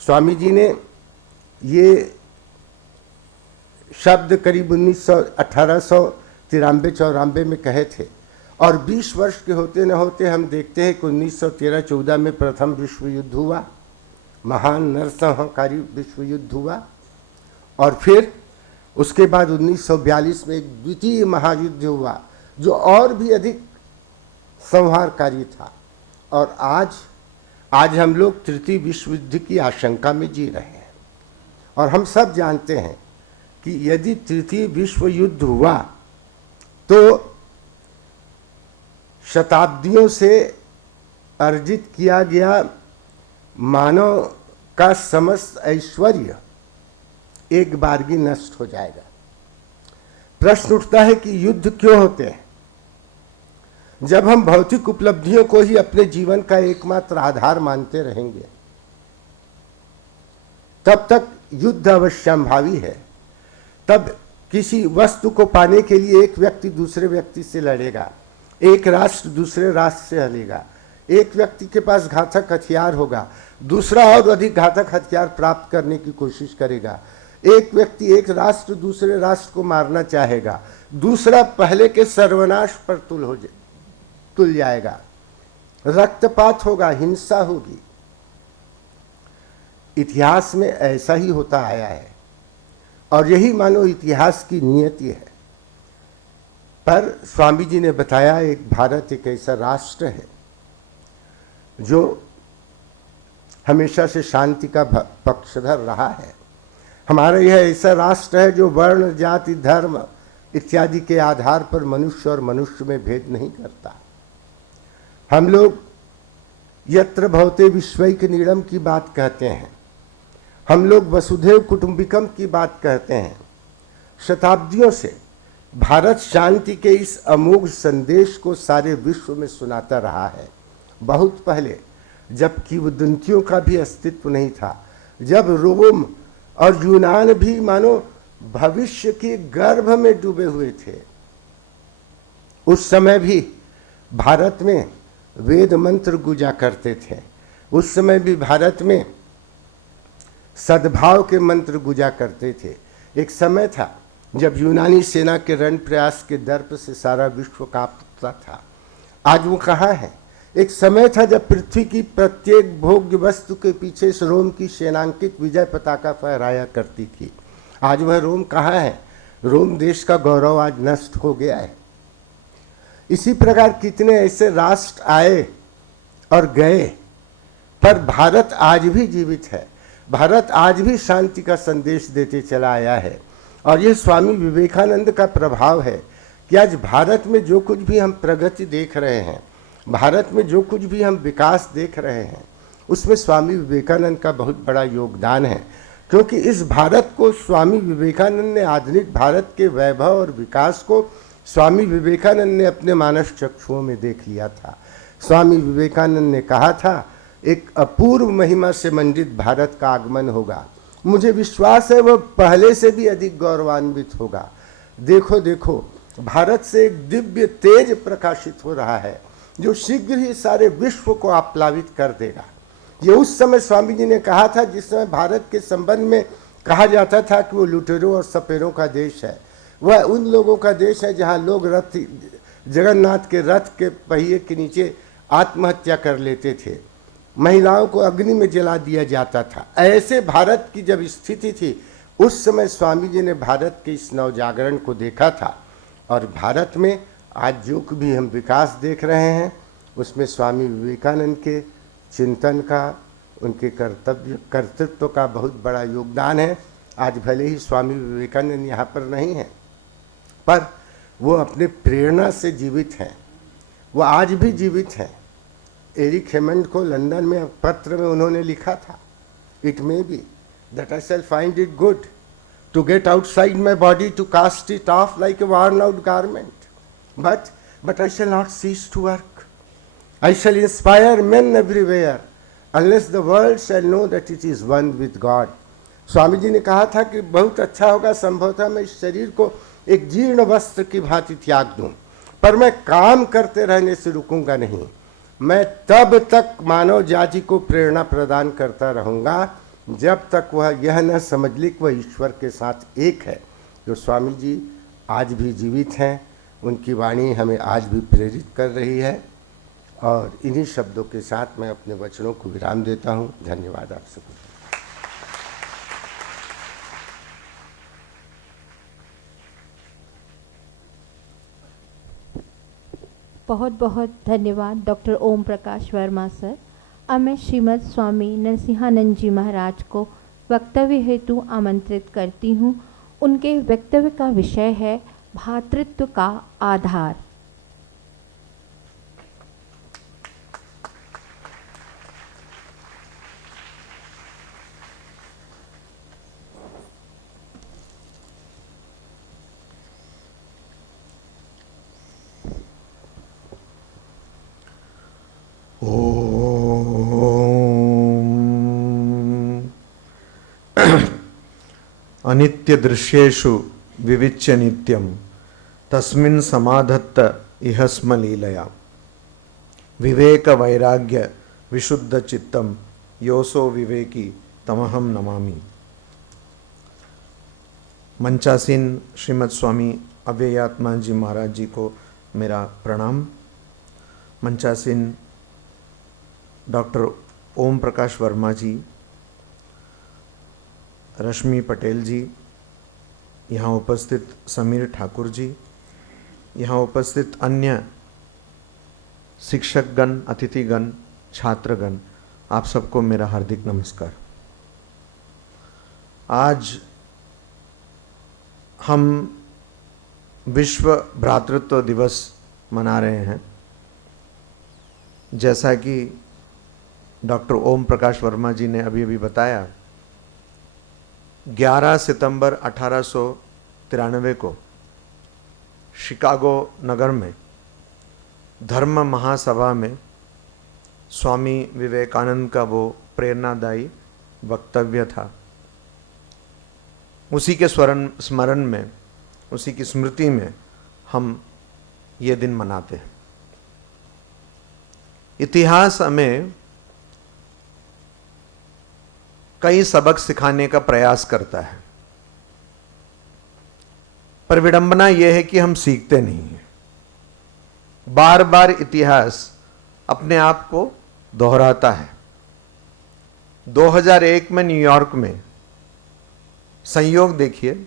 स्वामी जी ने ये शब्द करीब 1893-94 में कहे थे और 20 वर्ष के होते न होते हम देखते हैं कि 1913-14 में प्रथम विश्व युद्ध हुआ, महान नरसंहारकारी विश्व युद्ध हुआ, और फिर उसके बाद 1942 में एक द्वितीय महायुद्ध हुआ जो और भी अधिक संहारकारी था। और आज हम लोग तृतीय विश्व युद्ध की आशंका में जी रहे हैं। और हम सब जानते हैं कि यदि तृतीय विश्व युद्ध हुआ तो शताब्दियों से अर्जित किया गया मानव का समस्त ऐश्वर्य एक बारगी नष्ट हो जाएगा। प्रश्न उठता है कि युद्ध क्यों होते हैं? जब हम भौतिक उपलब्धियों को ही अपने जीवन का एकमात्र आधार मानते रहेंगे तब तक युद्ध अवश्यंभावी है। तब किसी वस्तु को पाने के लिए एक व्यक्ति दूसरे व्यक्ति से लड़ेगा, एक राष्ट्र दूसरे राष्ट्र से लड़ेगा, एक व्यक्ति के पास घातक हथियार होगा, दूसरा और अधिक घातक हथियार प्राप्त करने की कोशिश करेगा, एक व्यक्ति एक राष्ट्र दूसरे राष्ट्र को मारना चाहेगा, दूसरा पहले के सर्वनाश पर तुल जाएगा, रक्तपात होगा, हिंसा होगी। इतिहास में ऐसा ही होता आया है और यही मानो इतिहास की नियति है। पर स्वामी जी ने बताया एक भारत एक ऐसा राष्ट्र है जो हमेशा से शांति का पक्षधर रहा है। हमारा यह ऐसा राष्ट्र है जो वर्ण जाति धर्म इत्यादि के आधार पर मनुष्य और मनुष्य में भेद नहीं करता। हम लोग यत्र भवते विश्वैक नीड़म की बात कहते हैं, हम लोग वसुधैव कुटुंबिकम की बात कहते हैं। शताब्दियों से भारत शांति के इस अमोघ संदेश को सारे विश्व में सुनाता रहा है। बहुत पहले जब किंवदंतियों का भी अस्तित्व नहीं था, जब रोम और यूनान भी मानो भविष्य के गर्भ में डूबे हुए थे, उस समय भी भारत में वेद मंत्र गूंजा करते थे। उस समय भी भारत में सद्भाव के मंत्र गूंजा करते थे। एक समय था जब यूनानी सेना के रण प्रयास के दर्प से सारा विश्व कांपता था। आज वो कहाँ है? एक समय था जब पृथ्वी की प्रत्येक भोग्य वस्तु के पीछे रोम की सेनांकित विजय पताका फहराया करती थी। आज वह रोम कहाँ है? रोम देश का गौरव आज नष्ट हो गया है। इसी प्रकार कितने ऐसे राष्ट्र आए और गए, पर भारत आज भी जीवित है। भारत आज भी शांति का संदेश देते चला आया है। और यह स्वामी विवेकानंद का प्रभाव है कि आज भारत में जो कुछ भी हम प्रगति देख रहे हैं, भारत में जो कुछ भी हम विकास देख रहे हैं, उसमें स्वामी विवेकानंद का बहुत बड़ा योगदान है। क्योंकि इस भारत को स्वामी विवेकानंद ने, आधुनिक भारत के वैभव और विकास को स्वामी विवेकानंद ने अपने मानस चक्षुओं में देख लिया था। स्वामी विवेकानंद ने कहा था एक अपूर्व महिमा से मंडित भारत का आगमन होगा। मुझे विश्वास है वह पहले से भी अधिक गौरवान्वित होगा। देखो देखो, भारत से एक दिव्य तेज प्रकाशित हो रहा है जो शीघ्र ही सारे विश्व को आप्लावित कर देगा। ये उस समय स्वामी जी ने कहा था जिस समय भारत के संबंध में कहा जाता था कि वो लुटेरों और सपेरों का देश है। वह उन लोगों का देश है जहाँ लोग जगन्नाथ के रथ के पहिए के नीचे आत्महत्या कर लेते थे। महिलाओं को अग्नि में जला दिया जाता था। ऐसे भारत की जब स्थिति थी, उस समय स्वामी जी ने भारत के इस नवजागरण को देखा था। और भारत में आज जो भी हम विकास देख रहे हैं, उसमें स्वामी विवेकानंद के चिंतन का, उनके कर्तृत्व का बहुत बड़ा योगदान है। आज भले ही स्वामी विवेकानंद यहाँ पर नहीं हैं, पर वो अपने प्रेरणा से जीवित हैं, वो आज भी जीवित हैं। एरिक हेमंड को लंदन में पत्र में उन्होंने लिखा था, it may be that I shall find it good to get outside my body to cast it off like a worn out garment, but I shall not cease to work. I shall inspire men everywhere unless the world shall know that it is one with God. Swami ji ने कहा था कि बहुत अच्छा होगा संभवतः मैं इस शरीर को एक जीर्ण वस्त्र की भांति त्याग दूं, पर मैं काम करते रहने से रुकूंगा नहीं। मैं तब तक मानव जाति को प्रेरणा प्रदान करता रहूंगा जब तक वह यह न समझ ले कि वह ईश्वर के साथ एक है। जो स्वामी जी आज भी जीवित हैं, उनकी वाणी हमें आज भी प्रेरित कर रही है। और इन्हीं शब्दों के साथ मैं अपने वचनों को विराम देता हूँ। धन्यवाद आप सबको। बहुत बहुत धन्यवाद डॉक्टर ओम प्रकाश वर्मा सर। अब मैं श्रीमद् स्वामी नरसिंहानंद जी महाराज को वक्तव्य हेतु आमंत्रित करती हूँ। उनके वक्तव्य का विषय है भातृत्व का आधार। अनित्य दृश्येषु विविच्य नित्यं तस्मिन् समाधत्त इह स्म लीलया विवेक वैराग्य विशुद्ध चित्तम योसो विवेकी तमहम नमामि। मंचासीन श्रीमद् स्वामी अव्ययात्मा जी महाराज जी को मेरा प्रणाम। मंचासीन डॉक्टर ओम प्रकाश वर्मा जी, रश्मि पटेल जी, यहाँ उपस्थित समीर ठाकुर जी, यहाँ उपस्थित अन्य शिक्षकगण, अतिथिगण, छात्रगण, आप सबको मेरा हार्दिक नमस्कार। आज हम विश्व भ्रातृत्व दिवस मना रहे हैं। जैसा कि डॉक्टर ओम प्रकाश वर्मा जी ने अभी अभी बताया, 11 सितंबर 1893 को शिकागो नगर में धर्म महासभा में स्वामी विवेकानंद का वो प्रेरणादायी वक्तव्य था। उसी के स्मरण में, उसी की स्मृति में हम ये दिन मनाते हैं। इतिहास हमें कई सबक सिखाने का प्रयास करता है, पर विडंबना यह है कि हम सीखते नहीं हैं। बार बार इतिहास अपने आप को दोहराता है। 2001 में न्यूयॉर्क में संयोग देखिए,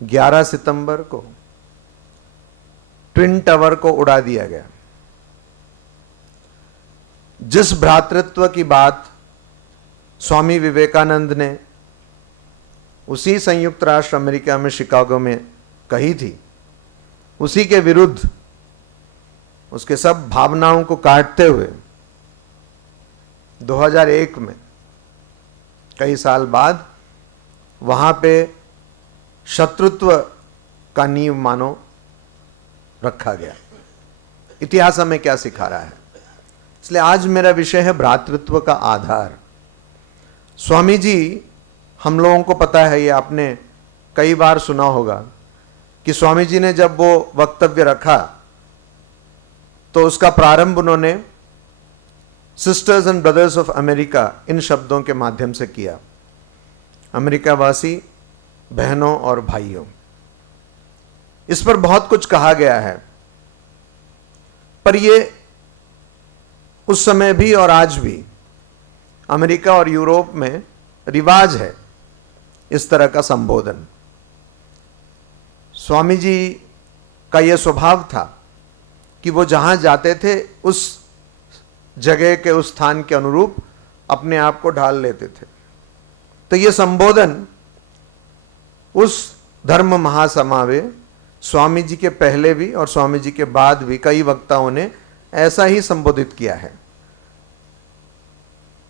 11 सितंबर को ट्विन टावर को उड़ा दिया गया। जिस भ्रातृत्व की बात स्वामी विवेकानंद ने उसी संयुक्त राष्ट्र अमेरिका में शिकागो में कही थी, उसी के विरुद्ध उसके सब भावनाओं को काटते हुए 2001 में कई साल बाद वहां पे शत्रुत्व का नींव मानो रखा गया। इतिहास हमें क्या सिखा रहा है? इसलिए आज मेरा विषय है भ्रातृत्व का आधार। स्वामी जी, हम लोगों को पता है, ये आपने कई बार सुना होगा कि स्वामी जी ने जब वो वक्तव्य रखा तो उसका प्रारंभ उन्होंने sisters and brothers of America इन शब्दों के माध्यम से किया। अमेरिका वासी बहनों और भाइयों, इस पर बहुत कुछ कहा गया है, पर ये उस समय भी और आज भी अमेरिका और यूरोप में रिवाज है इस तरह का संबोधन। स्वामी जी का यह स्वभाव था कि वो जहां जाते थे उस जगह के, उस स्थान के अनुरूप अपने आप को ढाल लेते थे। तो यह संबोधन उस धर्म महासमावेश स्वामी जी के पहले भी और स्वामी जी के बाद भी कई वक्ताओं ने ऐसा ही संबोधित किया है।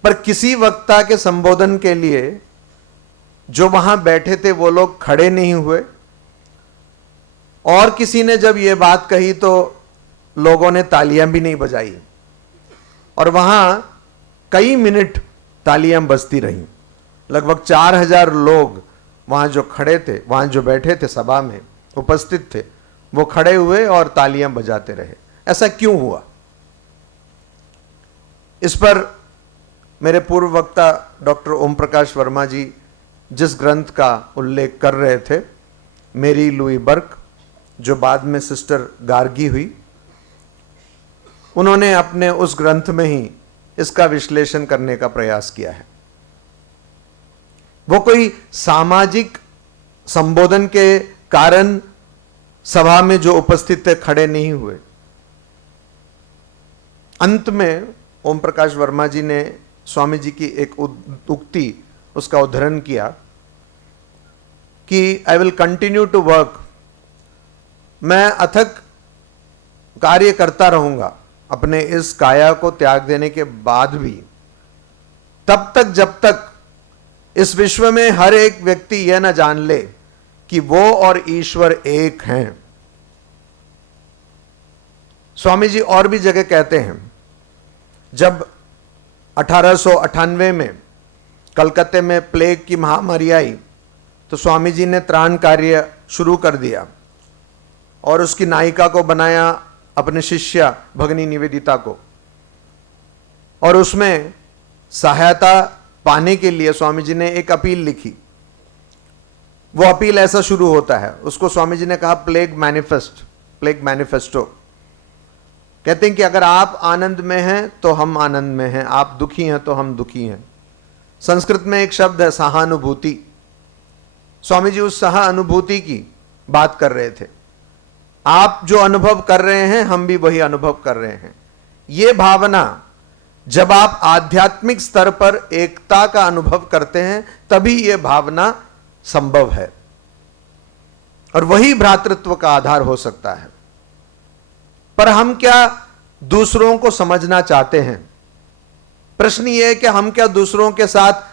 पर किसी वक्ता के संबोधन के लिए जो वहां बैठे थे वो लोग खड़े नहीं हुए, और किसी ने जब ये बात कही तो लोगों ने तालियां भी नहीं बजाई, और वहां कई मिनट तालियां बजती रहीं। लगभग 4000 लोग वहां जो खड़े थे, वहां जो बैठे थे, सभा में उपस्थित थे, वो खड़े हुए और तालियां बजाते रहे। ऐसा क्यों हुआ? इस पर मेरे पूर्व वक्ता डॉक्टर ओम प्रकाश वर्मा जी जिस ग्रंथ का उल्लेख कर रहे थे, मेरी लुई बर्क, जो बाद में सिस्टर गार्गी हुई, उन्होंने अपने उस ग्रंथ में ही इसका विश्लेषण करने का प्रयास किया है। वो कोई सामाजिक संबोधन के कारण सभा में जो उपस्थित थे खड़े नहीं हुए। अंत में ओम प्रकाश वर्मा जी ने स्वामी जी की एक उक्ति, उसका उद्धरण किया कि I will continue to work, मैं अथक कार्य करता रहूंगा अपने इस काया को त्याग देने के बाद भी, तब तक जब तक इस विश्व में हर एक व्यक्ति यह न जान ले कि वो और ईश्वर एक हैं। स्वामी जी और भी जगह कहते हैं, जब 1898 में कलकत्ते में प्लेग की महामारी आई तो स्वामी जी ने त्राण कार्य शुरू कर दिया और उसकी नायिका को बनाया अपने शिष्या भगनी निवेदिता को, और उसमें सहायता पाने के लिए स्वामी जी ने एक अपील लिखी। वो अपील ऐसा शुरू होता है, उसको स्वामी जी ने कहा प्लेग मैनिफेस्टो। कहते हैं कि अगर आप आनंद में हैं तो हम आनंद में हैं, आप दुखी हैं तो हम दुखी हैं। संस्कृत में एक शब्द है सहानुभूति। स्वामी जी उस सहानुभूति की बात कर रहे थे। आप जो अनुभव कर रहे हैं हम भी वही अनुभव कर रहे हैं। यह भावना जब आप आध्यात्मिक स्तर पर एकता का अनुभव करते हैं तभी यह भावना संभव है, और वही भ्रातृत्व का आधार हो सकता है। पर हम क्या दूसरों को समझना चाहते हैं? प्रश्न यह है कि हम क्या दूसरों के साथ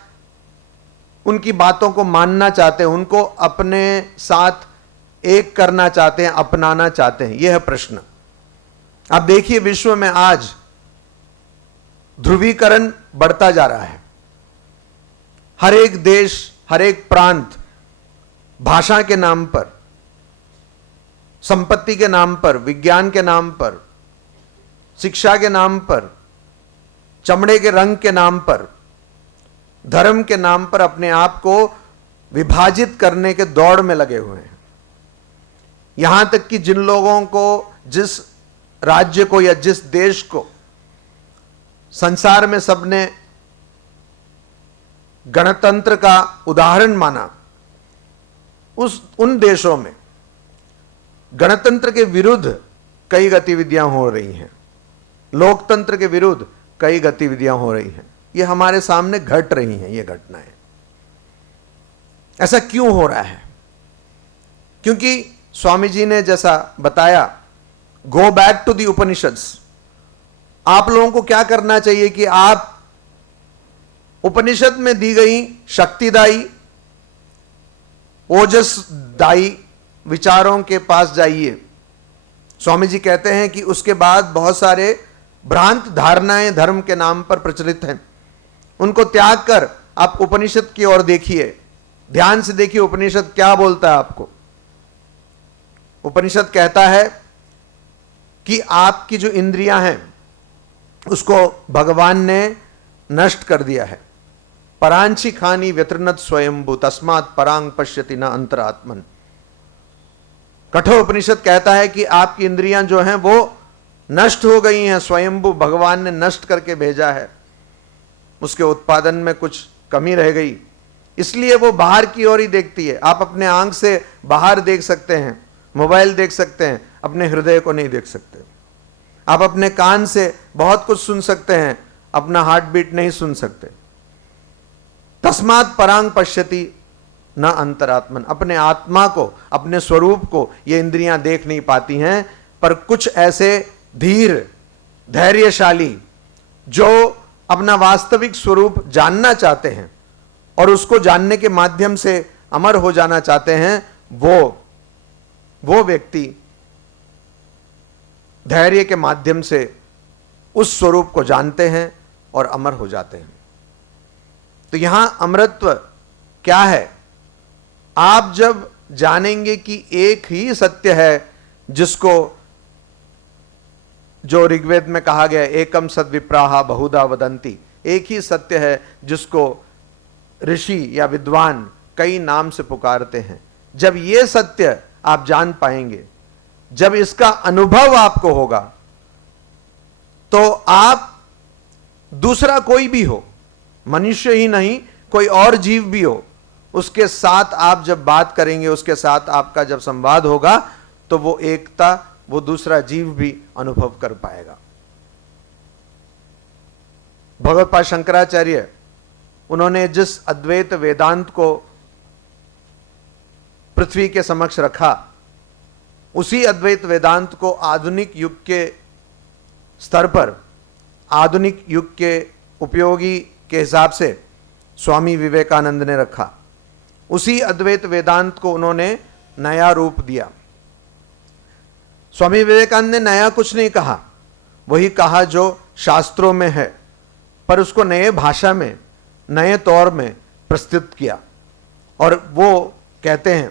उनकी बातों को मानना चाहते हैं, उनको अपने साथ एक करना चाहते हैं, अपनाना चाहते हैं? यह है प्रश्न। आप देखिए विश्व में आज ध्रुवीकरण बढ़ता जा रहा है। हर एक देश, हर एक प्रांत भाषा के नाम पर, संपत्ति के नाम पर, विज्ञान के नाम पर, शिक्षा के नाम पर, चमड़े के रंग के नाम पर, धर्म के नाम पर अपने आप को विभाजित करने के दौड़ में लगे हुए हैं। यहां तक कि जिन लोगों को, जिस राज्य को या जिस देश को संसार में सबने गणतंत्र का उदाहरण माना, उन देशों में गणतंत्र के विरुद्ध कई गतिविधियां हो रही हैं, लोकतंत्र के विरुद्ध कई गतिविधियां हो रही हैं। ये हमारे सामने घट रही हैं ये घटनाएं। ऐसा क्यों हो रहा है? क्योंकि स्वामी जी ने जैसा बताया, go back to the Upanishads. आप लोगों को क्या करना चाहिए कि आप उपनिषद में दी गई शक्तिदायी, ओजसदायी विचारों के पास जाइए। स्वामी जी कहते हैं कि उसके बाद बहुत सारे भ्रांत धारणाएं धर्म के नाम पर प्रचलित हैं, उनको त्याग कर आप उपनिषद की ओर देखिए, ध्यान से देखिए उपनिषद क्या बोलता है आपको। उपनिषद कहता है कि आपकी जो इंद्रियां हैं उसको भगवान ने नष्ट कर दिया है। परांची खानी व्यतृणत स्वयंभू तस्मात् परांग पश्यति न अंतरात्मन। कठोर उपनिषद कहता है कि आपकी इंद्रियां जो हैं वो नष्ट हो गई हैं, स्वयंभू भगवान ने नष्ट करके भेजा है। उसके उत्पादन में कुछ कमी रह गई, इसलिए वो बाहर की ओर ही देखती है। आप अपने आंख से बाहर देख सकते हैं, मोबाइल देख सकते हैं, अपने हृदय को नहीं देख सकते। आप अपने कान से बहुत कुछ सुन सकते हैं, अपना हार्ट बीट नहीं सुन सकते। तस्मात् परांग पश्यति न अंतरात्मन, अपने आत्मा को, अपने स्वरूप को ये इंद्रियां देख नहीं पाती हैं। पर कुछ ऐसे धीर, धैर्यशाली जो अपना वास्तविक स्वरूप जानना चाहते हैं और उसको जानने के माध्यम से अमर हो जाना चाहते हैं, वो व्यक्ति धैर्य के माध्यम से उस स्वरूप को जानते हैं और अमर हो जाते हैं। तो यहां अमरत्व क्या है? आप जब जानेंगे कि एक ही सत्य है, जिसको जो ऋग्वेद में कहा गया एकम सद विप्राहा बहुधा वदंती, एक ही सत्य है जिसको ऋषि या विद्वान कई नाम से पुकारते हैं। जब ये सत्य आप जान पाएंगे, जब इसका अनुभव आपको होगा, तो आप दूसरा कोई भी हो, मनुष्य ही नहीं कोई और जीव भी हो, उसके साथ आप जब बात करेंगे, उसके साथ आपका जब संवाद होगा, तो वो एकता वो दूसरा जीव भी अनुभव कर पाएगा। भगवत्पाद शंकराचार्य, उन्होंने जिस अद्वैत वेदांत को पृथ्वी के समक्ष रखा, उसी अद्वैत वेदांत को आधुनिक युग के स्तर पर, आधुनिक युग के उपयोगी के हिसाब से स्वामी विवेकानंद ने रखा। उसी अद्वैत वेदांत को उन्होंने नया रूप दिया। स्वामी विवेकानंद ने नया कुछ नहीं कहा, वही कहा जो शास्त्रों में है, पर उसको नए भाषा में, नए तौर में प्रस्तुत किया। और वो कहते हैं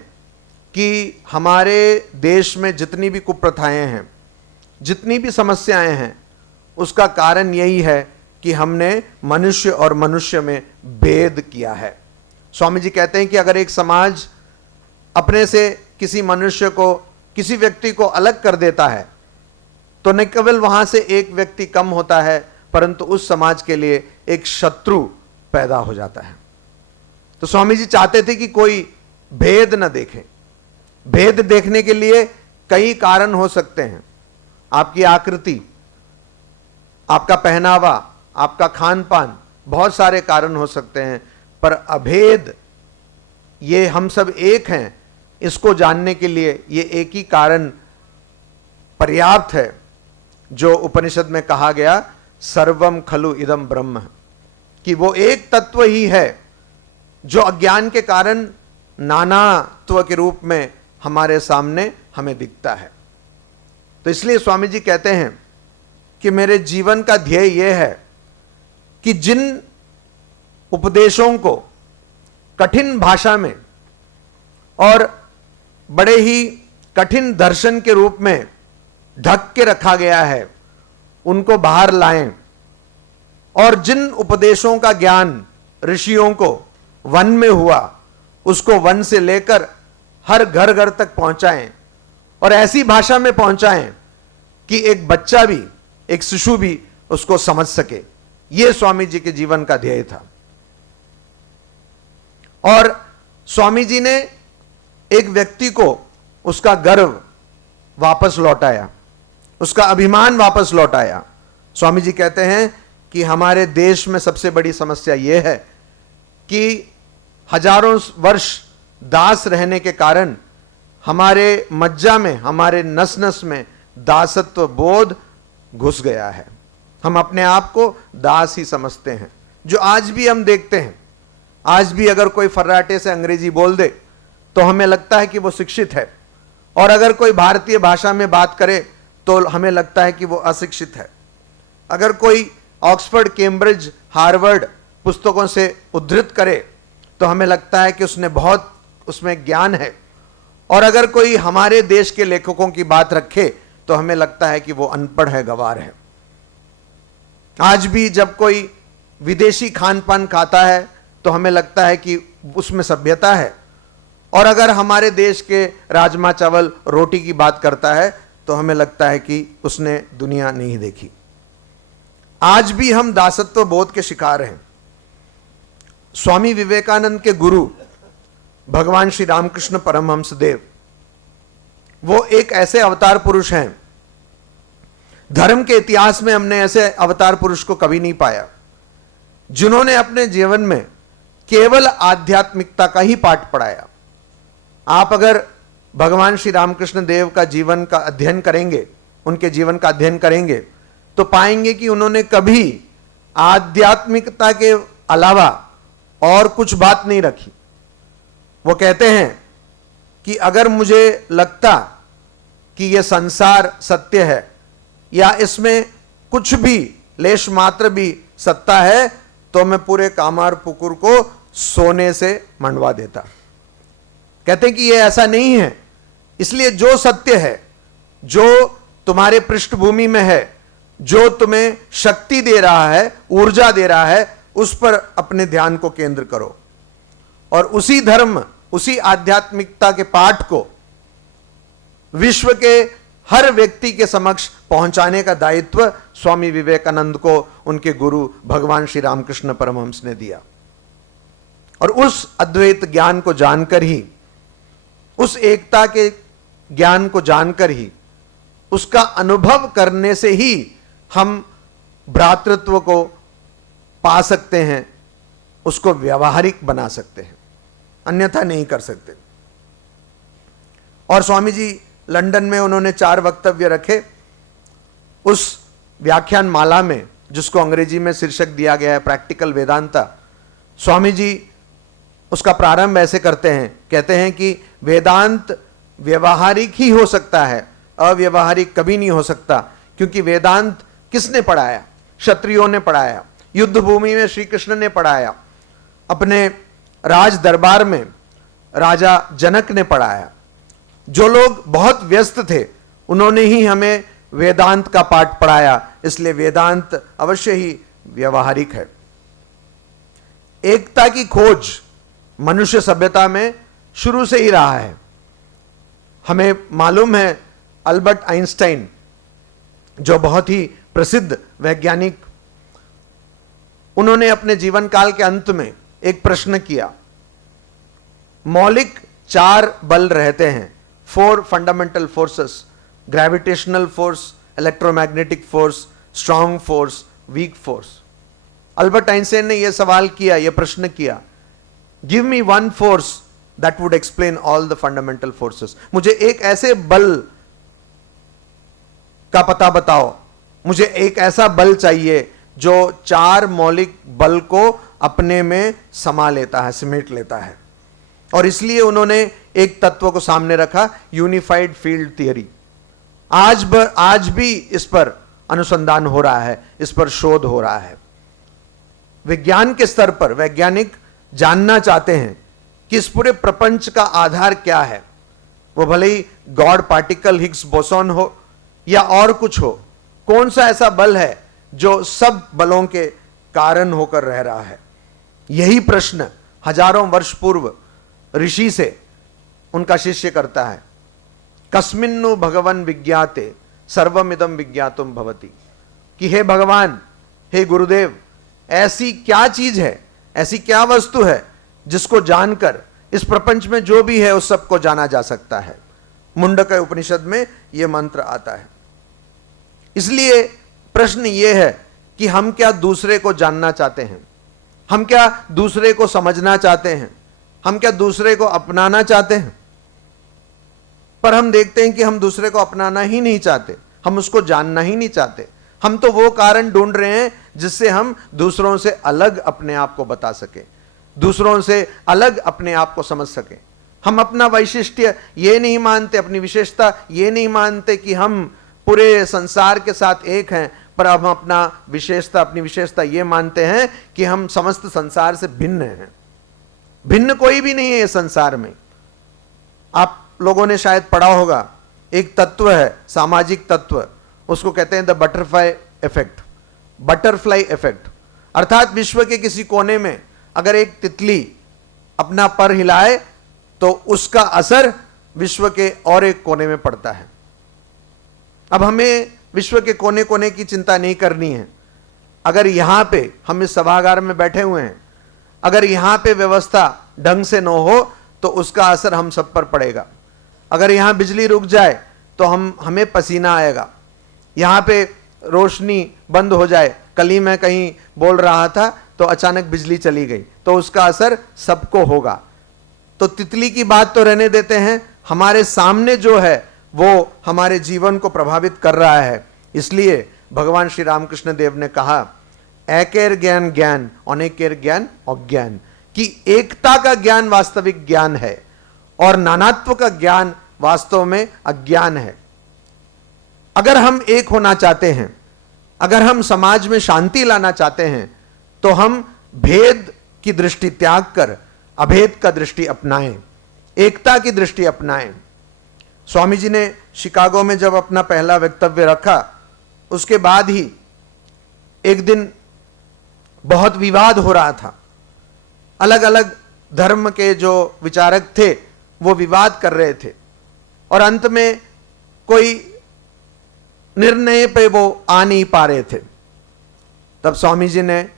कि हमारे देश में जितनी भी कुप्रथाएं हैं, जितनी भी समस्याएं हैं, उसका कारण यही है कि हमने मनुष्य और मनुष्य में भेद किया है। स्वामी जी कहते हैं कि अगर एक समाज अपने से किसी मनुष्य को, किसी व्यक्ति को अलग कर देता है, तो न केवल वहां से एक व्यक्ति कम होता है, परंतु उस समाज के लिए एक शत्रु पैदा हो जाता है। तो स्वामी जी चाहते थे कि कोई भेद न देखे। भेद देखने के लिए कई कारण हो सकते हैं, आपकी आकृति, आपका पहनावा, आपका खान पान, बहुत सारे कारण हो सकते हैं, पर अभेद, ये हम सब एक हैं, इसको जानने के लिए ये एक ही कारण पर्याप्त है, जो उपनिषद में कहा गया सर्वम खलु इदम ब्रह्म, कि वो एक तत्व ही है जो अज्ञान के कारण नानात्व के रूप में हमारे सामने हमें दिखता है। तो इसलिए स्वामी जी कहते हैं कि मेरे जीवन का ध्येय यह है कि जिन उपदेशों को कठिन भाषा में और बड़े ही कठिन दर्शन के रूप में ढक के रखा गया है, उनको बाहर लाएं, और जिन उपदेशों का ज्ञान ऋषियों को वन में हुआ, उसको वन से लेकर हर घर घर तक पहुंचाएं, और ऐसी भाषा में पहुंचाएं कि एक बच्चा भी, एक शिशु भी उसको समझ सके। यह स्वामी जी के जीवन का ध्येय था। और स्वामी जी ने एक व्यक्ति को उसका गर्व वापस लौटाया, उसका अभिमान वापस लौटाया। स्वामी जी कहते हैं कि हमारे देश में सबसे बड़ी समस्या यह है कि हजारों वर्ष दास रहने के कारण हमारे मज्जा में, हमारे नस नस में दासत्व बोध घुस गया है। हम अपने आप को दास ही समझते हैं, जो आज भी हम देखते हैं। आज भी अगर कोई फर्राटे से अंग्रेजी बोल दे तो हमें लगता है कि वो शिक्षित है, और अगर कोई भारतीय भाषा में बात करे तो हमें लगता है कि वो अशिक्षित है। अगर कोई ऑक्सफोर्ड, कैम्ब्रिज, हार्वर्ड पुस्तकों से उद्धृत करे तो हमें लगता है कि उसने बहुत, उसमें ज्ञान है, और अगर कोई हमारे देश के लेखकों की बात रखे तो हमें लगता है कि वो अनपढ़ है, गंवार है। आज भी जब कोई विदेशी खान पान खाता है तो हमें लगता है कि उसमें सभ्यता है, और अगर हमारे देश के राजमा चावल रोटी की बात करता है तो हमें लगता है कि उसने दुनिया नहीं देखी। आज भी हम दासत्व बोध के शिकार हैं। स्वामी विवेकानंद के गुरु भगवान श्री रामकृष्ण परमहंस देव, वो एक ऐसे अवतार पुरुष हैं, धर्म के इतिहास में हमने ऐसे अवतार पुरुष को कभी नहीं पाया, जिन्होंने अपने जीवन में केवल आध्यात्मिकता का ही पाठ पढ़ाया। आप अगर भगवान श्री रामकृष्ण देव का जीवन का अध्ययन करेंगे, उनके जीवन का अध्ययन करेंगे, तो पाएंगे कि उन्होंने कभी आध्यात्मिकता के अलावा और कुछ बात नहीं रखी। वो कहते हैं कि अगर मुझे लगता कि यह संसार सत्य है या इसमें कुछ भी लेश मात्र भी सत्ता है, तो मैं पूरे कामार पुकुर को सोने से मंडवा देता। कहते हैं कि यह ऐसा नहीं है, इसलिए जो सत्य है, जो तुम्हारे पृष्ठभूमि में है, जो तुम्हें शक्ति दे रहा है, ऊर्जा दे रहा है, उस पर अपने ध्यान को केंद्र करो और उसी धर्म, उसी आध्यात्मिकता के पाठ को विश्व के हर व्यक्ति के समक्ष पहुंचाने का दायित्व स्वामी विवेकानंद को उनके गुरु भगवान श्री रामकृष्ण परमहंस ने दिया। और उस अद्वैत ज्ञान को जानकर ही, उस एकता के ज्ञान को जानकर ही, उसका अनुभव करने से ही हम भ्रातृत्व को पा सकते हैं, उसको व्यावहारिक बना सकते हैं, अन्यथा नहीं कर सकते। और स्वामी जी लंदन में उन्होंने 4 वक्तव्य रखे। उस व्याख्यान माला में, जिसको अंग्रेजी में शीर्षक दिया गया है प्रैक्टिकल वेदांता, स्वामी जी उसका प्रारंभ ऐसे करते हैं, कहते हैं कि वेदांत व्यवहारिक ही हो सकता है, अव्यवहारिक कभी नहीं हो सकता, क्योंकि वेदांत किसने पढ़ाया? क्षत्रियों ने पढ़ाया, युद्ध भूमि में श्री कृष्ण ने पढ़ाया, अपने राज दरबार में राजा जनक ने पढ़ाया। जो लोग बहुत व्यस्त थे, उन्होंने ही हमें वेदांत का पाठ पढ़ाया, इसलिए वेदांत अवश्य ही व्यवहारिक है। एकता की खोज मनुष्य सभ्यता में शुरू से ही रहा है। हमें मालूम है अल्बर्ट आइंस्टाइन, जो बहुत ही प्रसिद्ध वैज्ञानिक, उन्होंने अपने जीवन काल के अंत में एक प्रश्न किया। मौलिक 4 बल रहते हैं, 4 fundamental forces, gravitational force, electromagnetic force, strong force, weak force. Albert Einstein ने यह सवाल किया, यह प्रश्न किया, give me 1 force that would explain all the fundamental forces. मुझे एक ऐसे बल का पता बताओ, मुझे एक ऐसा बल चाहिए जो 4 मौलिक बल को अपने में समा लेता है, समेट लेता है। और इसलिए उन्होंने एक तत्व को सामने रखा, यूनिफाइड फील्ड थियरी। आज भी इस पर अनुसंधान हो रहा है, इस पर शोध हो रहा है। विज्ञान के स्तर पर वैज्ञानिक जानना चाहते हैं कि इस पूरे प्रपंच का आधार क्या है। वो भले ही गॉड पार्टिकल हिग्स बोसॉन हो या और कुछ हो, कौन सा ऐसा बल है जो सब बलों के कारण होकर रह रहा है। यही प्रश्न हजारों वर्ष पूर्व ऋषि से उनका शिष्य करता है। कस्मिन्नु भगवन विज्ञाते सर्वमिदं विज्ञातुम भवति, कि हे भगवान, हे गुरुदेव, ऐसी क्या चीज है, ऐसी क्या वस्तु है जिसको जानकर इस प्रपंच में जो भी है उस सबको जाना जा सकता है। मुंडक उपनिषद में यह मंत्र आता है। इसलिए प्रश्न यह है कि हम क्या दूसरे को जानना चाहते हैं, हम क्या दूसरे को समझना चाहते हैं, हम क्या दूसरे को अपनाना चाहते हैं। पर हम देखते हैं कि हम दूसरे को अपनाना ही नहीं चाहते, हम उसको जानना ही नहीं चाहते। हम तो वो कारण ढूंढ रहे हैं जिससे हम दूसरों से अलग अपने आप को बता सके, दूसरों से अलग अपने आप को समझ सके। हम अपना वैशिष्ट्य ये नहीं मानते, अपनी विशेषता ये नहीं मानते कि हम पूरे संसार के साथ एक हैं, पर अब हम अपनी विशेषता ये मानते हैं कि हम समस्त संसार से भिन्न हैं। भिन्न कोई भी नहीं है इस संसार में। आप लोगों ने शायद पढ़ा होगा, एक तत्व है, सामाजिक तत्व, उसको कहते हैं the butterfly effect. Butterfly effect अर्थात विश्व के किसी कोने में अगर एक तितली अपना पर हिलाए तो उसका असर विश्व के और एक कोने में पड़ता है। अब हमें विश्व के कोने कोने की चिंता नहीं करनी है। अगर यहां पे हम इस सभागार में बैठे हुए हैं, अगर यहां पे व्यवस्था ढंग से न हो तो उसका असर हम सब पर पड़ेगा। अगर यहां बिजली रुक जाए तो हमें पसीना आएगा। यहां पे रोशनी बंद हो जाए, कल ही मैं कहीं बोल रहा था तो अचानक बिजली चली गई, तो उसका असर सबको होगा। तो तितली की बात तो रहने देते हैं, हमारे सामने जो है वो हमारे जीवन को प्रभावित कर रहा है। इसलिए भगवान श्री रामकृष्ण देव ने कहा, एकेर ज्ञान ज्ञान, अनेकेर ज्ञान अज्ञान, कि एकता का ज्ञान वास्तविक ज्ञान है और नानात्व का ज्ञान वास्तव में अज्ञान है। अगर हम एक होना चाहते हैं, अगर हम समाज में शांति लाना चाहते हैं, तो हम भेद की दृष्टि त्याग कर अभेद का दृष्टि अपनाएं, एकता की दृष्टि अपनाएं। स्वामी जी ने शिकागो में जब अपना पहला वक्तव्य रखा, उसके बाद ही एक दिन बहुत विवाद हो रहा था। अलग अलग धर्म के जो विचारक थे वो विवाद कर रहे थे और अंत में कोई निर्णय पे वो आ नहीं पा रहे थे। तब स्वामी जी ने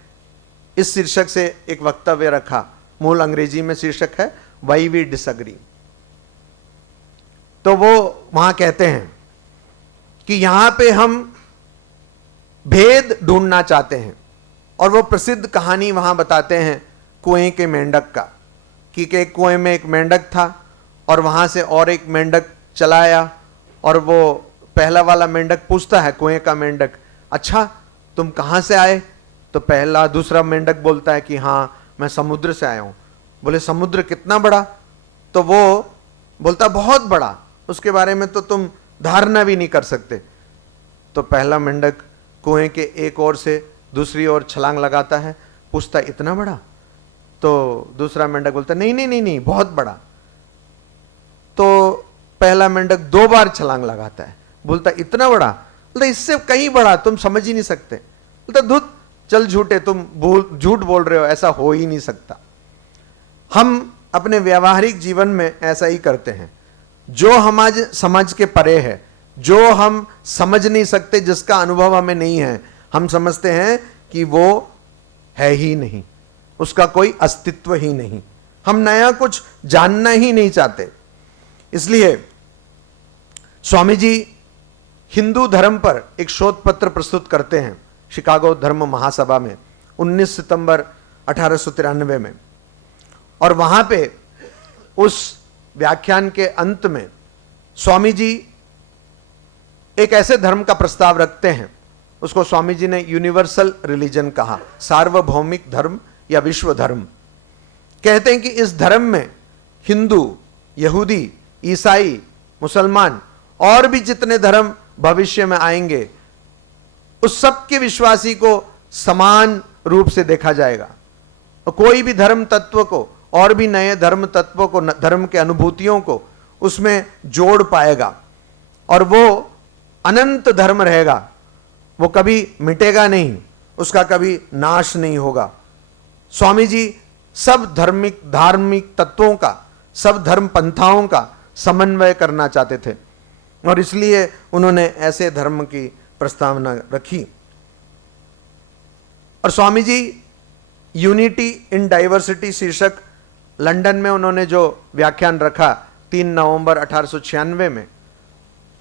इस शीर्षक से एक वक्तव्य रखा, मूल अंग्रेजी में शीर्षक है वाई वी डिसएग्री। तो वो वहां कहते हैं कि यहां पे हम भेद ढूंढना चाहते हैं और वो प्रसिद्ध कहानी वहां बताते हैं कुएं के मेंढक का, कि एक कुएं में एक मेंढक था और वहां से और एक मेंढक चला आया और वो पहला वाला मेंढक पूछता है कुएं का मेंढक, अच्छा तुम कहां से आए? तो दूसरा मेंढक बोलता है कि हाँ मैं समुद्र से आया हूं। बोले समुद्र कितना बड़ा? तो वो बोलता बहुत बड़ा, उसके बारे में तो तुम धारणा भी नहीं कर सकते। तो पहला मेंढक कुएं के एक ओर से दूसरी ओर छलांग लगाता है, पूछता इतना बड़ा? तो दूसरा मेंढक बोलता नहीं नहीं नहीं नहीं बहुत बड़ा। तो पहला मेंढक 2 बार छलांग लगाता है, बोलता इतना बड़ा? बोलता इससे कहीं बड़ा, तुम समझ ही नहीं सकते। बोलता धुत चल झूठे, तुम झूठ बोल रहे हो, ऐसा हो ही नहीं सकता। हम अपने व्यावहारिक जीवन में ऐसा ही करते हैं, जो हमारे समझ के परे है, जो हम समझ नहीं सकते, जिसका अनुभव हमें नहीं है, हम समझते हैं कि वो है ही नहीं, उसका कोई अस्तित्व ही नहीं। हम नया कुछ जानना ही नहीं चाहते। इसलिए स्वामी जी हिंदू धर्म पर एक शोध पत्र प्रस्तुत करते हैं शिकागो धर्म महासभा में 19 सितंबर 1893 में, और वहां पे उस व्याख्यान के अंत में स्वामी जी एक ऐसे धर्म का प्रस्ताव रखते हैं, उसको स्वामी जी ने यूनिवर्सल रिलीजन कहा, सार्वभौमिक धर्म या विश्व धर्म। कहते हैं कि इस धर्म में हिंदू, यहूदी, ईसाई, मुसलमान और भी जितने धर्म भविष्य में आएंगे, उस सब के विश्वासी को समान रूप से देखा जाएगा। और कोई भी धर्म तत्व को और भी नए धर्म तत्वों को, धर्म के अनुभूतियों को उसमें जोड़ पाएगा और वो अनंत धर्म रहेगा, वो कभी मिटेगा नहीं, उसका कभी नाश नहीं होगा। स्वामी जी सब धार्मिक तत्वों का, सब धर्म पंथाओं का समन्वय करना चाहते थे और इसलिए उन्होंने ऐसे धर्म की प्रस्तावना रखी। और Swami ji unity in diversity शीर्षक लंदन में उन्होंने जो व्याख्यान रखा 3 नवंबर 1896 में,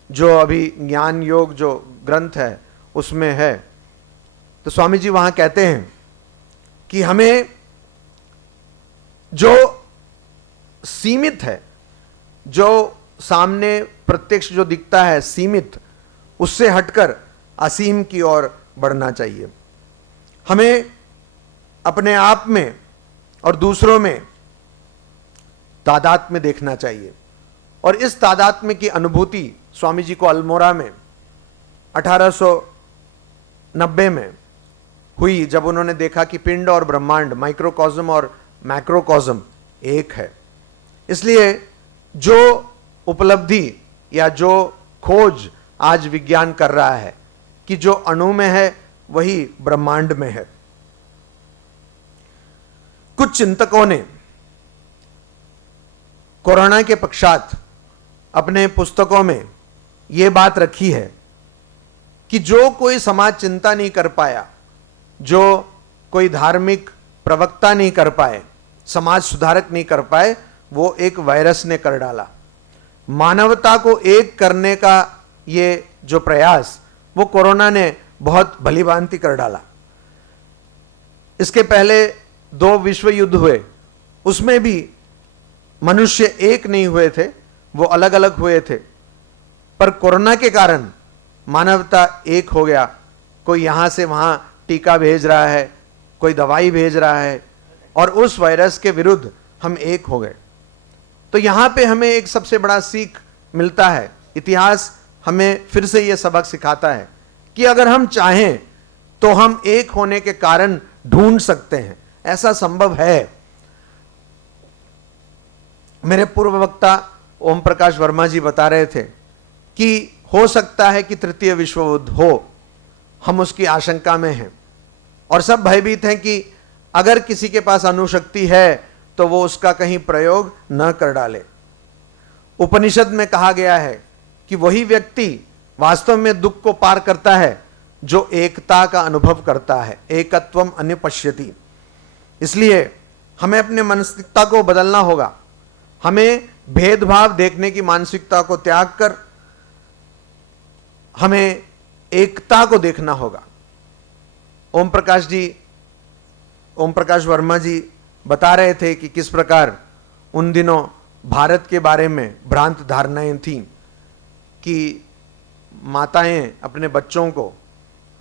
जो अभी ज्ञान योग जो ग्रंथ है उसमें है, तो स्वामी जी वहां कहते हैं कि हमें जो सीमित है, जो सामने प्रत्यक्ष जो दिखता है सीमित, उससे हटकर असीम की ओर बढ़ना चाहिए। हमें अपने आप में और दूसरों में तादात्म्य देखना चाहिए और इस तादात्म्य की अनुभूति स्वामी जी को अल्मोड़ा में 1890 में हुई, जब उन्होंने देखा कि पिंड और ब्रह्मांड, माइक्रोकॉस्म और मैक्रोकॉस्म एक है। इसलिए जो उपलब्धि या जो खोज आज विज्ञान कर रहा है कि जो अणु में है वही ब्रह्मांड में है। कुछ चिंतकों ने कोरोना के पश्चात अपने पुस्तकों में यह बात रखी है कि जो कोई समाज चिंता नहीं कर पाया, जो कोई धार्मिक प्रवक्ता नहीं कर पाए, समाज सुधारक नहीं कर पाए, वो एक वायरस ने कर डाला। मानवता को एक करने का ये जो प्रयास, वो कोरोना ने बहुत भलीभांति कर डाला। इसके पहले 2 विश्व युद्ध हुए, उसमें भी मनुष्य एक नहीं हुए थे, वो अलग अलग हुए थे। पर कोरोना के कारण मानवता एक हो गया। कोई यहां से वहां टीका भेज रहा है, कोई दवाई भेज रहा है, और उस वायरस के विरुद्ध हम एक हो गए। तो यहां पे हमें एक सबसे बड़ा सीख मिलता है। इतिहास हमें फिर से यह सबक सिखाता है कि अगर हम चाहें तो हम एक होने के कारण ढूंढ सकते हैं, ऐसा संभव है। मेरे पूर्व वक्ता ओम प्रकाश वर्मा जी बता रहे थे कि हो सकता है कि तृतीय विश्व युद्ध हो, हम उसकी आशंका में हैं और सब भयभीत हैं कि अगर किसी के पास अणुशक्ति है तो वो उसका कहीं प्रयोग न कर डाले। उपनिषद में कहा गया है कि वही व्यक्ति वास्तव में दुख को पार करता है जो एकता का अनुभव करता है, एकत्वम अनुपश्यति। इसलिए हमें अपने मानसिकता को बदलना होगा। हमें भेदभाव देखने की मानसिकता को त्याग कर हमें एकता को देखना होगा। ओम प्रकाश वर्मा जी बता रहे थे कि किस प्रकार उन दिनों भारत के बारे में भ्रांत धारणाएं थीं कि माताएं अपने बच्चों को,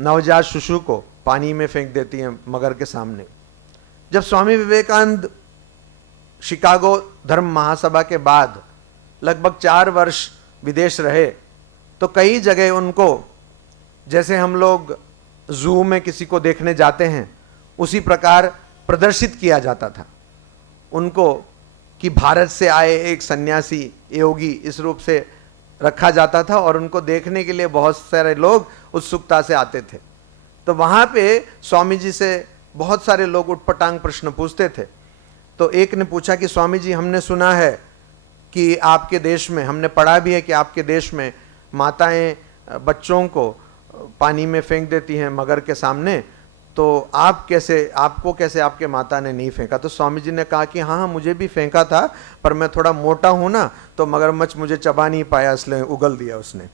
नवजात शिशु को पानी में फेंक देती हैं मगर के सामने। जब स्वामी विवेकानंद शिकागो धर्म महासभा के बाद लगभग 4 वर्ष विदेश रहे तो कई जगह उनको, जैसे हम लोग जू में किसी को देखने जाते हैं, उसी प्रकार प्रदर्शित किया जाता था उनको कि भारत से आए एक सन्यासी योगी इस रूप से रखा जाता था और उनको देखने के लिए बहुत सारे लोग उत्सुकता से आते थे। तो वहाँ पे स्वामी जी से बहुत सारे लोग उटपटांग प्रश्न पूछते थे। तो एक ने पूछा कि स्वामी जी, हमने सुना है कि आपके देश में, हमने पढ़ा भी है कि आपके देश में माताएं बच्चों को पानी में फेंक देती हैं मगर के सामने, तो आपको कैसे आपके माता ने नहीं फेंका? तो स्वामी जी ने कहा कि हाँ, मुझे भी फेंका था, पर मैं थोड़ा मोटा हूं ना, तो मगरमच्छ मुझे चबा नहीं पाया, इसलिए उगल दिया उसने।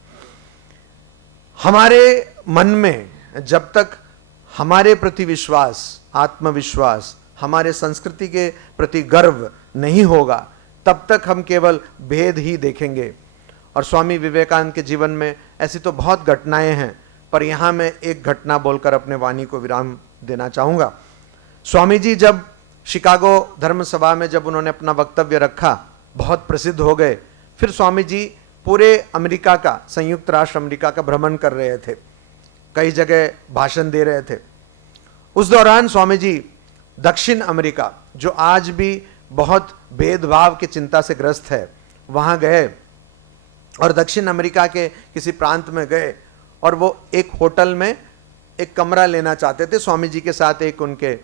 हमारे मन में जब तक हमारे प्रति विश्वास, आत्मविश्वास, हमारे संस्कृति के प्रति गर्व नहीं होगा, तब तक हम केवल भेद ही देखेंगे। और स्वामी विवेकानंद के जीवन में ऐसी तो बहुत घटनाएं हैं, पर यहां मैं एक घटना बोलकर अपने वाणी को विराम देना चाहूंगा। स्वामी जी जब शिकागो धर्म सभा में जब उन्होंने अपना वक्तव्य रखा, बहुत प्रसिद्ध हो गए। फिर स्वामी जी पूरे अमेरिका का, संयुक्त राष्ट्र अमेरिका का भ्रमण कर रहे थे, कई जगह भाषण दे रहे थे। उस दौरान स्वामी जी दक्षिण अमेरिका, जो आज भी बहुत भेदभाव की चिंता से ग्रस्त है, वहां गए और दक्षिण अमेरिका के किसी प्रांत में गए और वो एक होटल में एक कमरा लेना चाहते थे। स्वामी जी के साथ एक उनके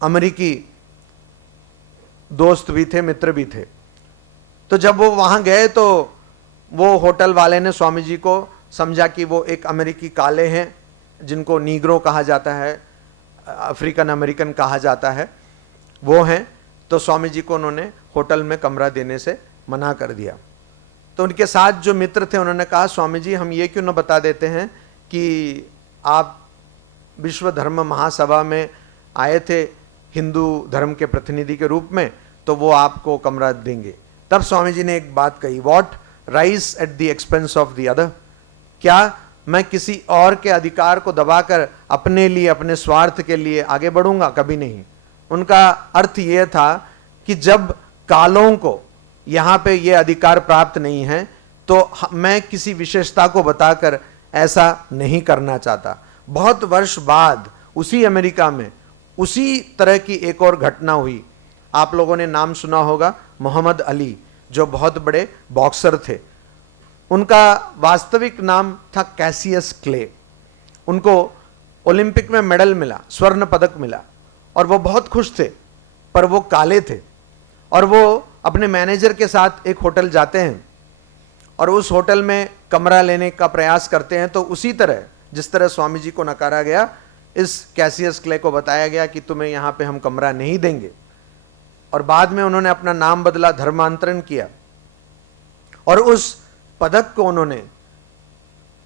अमेरिकी दोस्त भी थे, मित्र भी थे। तो जब वो वहां गए तो वो होटल वाले ने स्वामी जी को समझा कि वो एक अमेरिकी काले हैं, जिनको नीग्रो कहा जाता है, अफ्रीकन अमेरिकन कहा जाता है, वो हैं। तो स्वामी जी को उन्होंने होटल में कमरा देने से मना कर दिया। तो उनके साथ जो मित्र थे उन्होंने कहा, स्वामी जी, हम ये क्यों न बता देते हैं कि आप विश्व धर्म महासभा में आए थे हिंदू धर्म के प्रतिनिधि के रूप में, तो वो आपको कमरा देंगे। तब स्वामी जी ने एक बात कही, what rise at the expense of the other? क्या मैं किसी और के अधिकार को दबाकर अपने लिए, अपने स्वार्थ के लिए आगे बढ़ूंगा? कभी नहीं। उनका अर्थ यह था कि जब कालों को यहां पे ये अधिकार प्राप्त नहीं है तो मैं किसी विशेषता को बताकर ऐसा नहीं करना चाहता। बहुत वर्ष बाद उसी अमेरिका में उसी तरह की एक और घटना हुई। आप लोगों ने नाम सुना होगा मोहम्मद अली, जो बहुत बड़े बॉक्सर थे। उनका वास्तविक नाम था कैसियस क्ले। उनको ओलंपिक में मेडल मिला, स्वर्ण पदक मिला, और वो बहुत खुश थे, पर वो काले थे। और वो अपने मैनेजर के साथ एक होटल जाते हैं और उस होटल में कमरा लेने का प्रयास करते हैं। तो उसी तरह जिस तरह स्वामी जी को नकारा गया, इस कैसियस क्ले को बताया गया कि तुम्हें यहाँ पे हम कमरा नहीं देंगे, और बाद में उन्होंने अपना नाम बदला, धर्मांतरण किया, और उस पदक को उन्होंने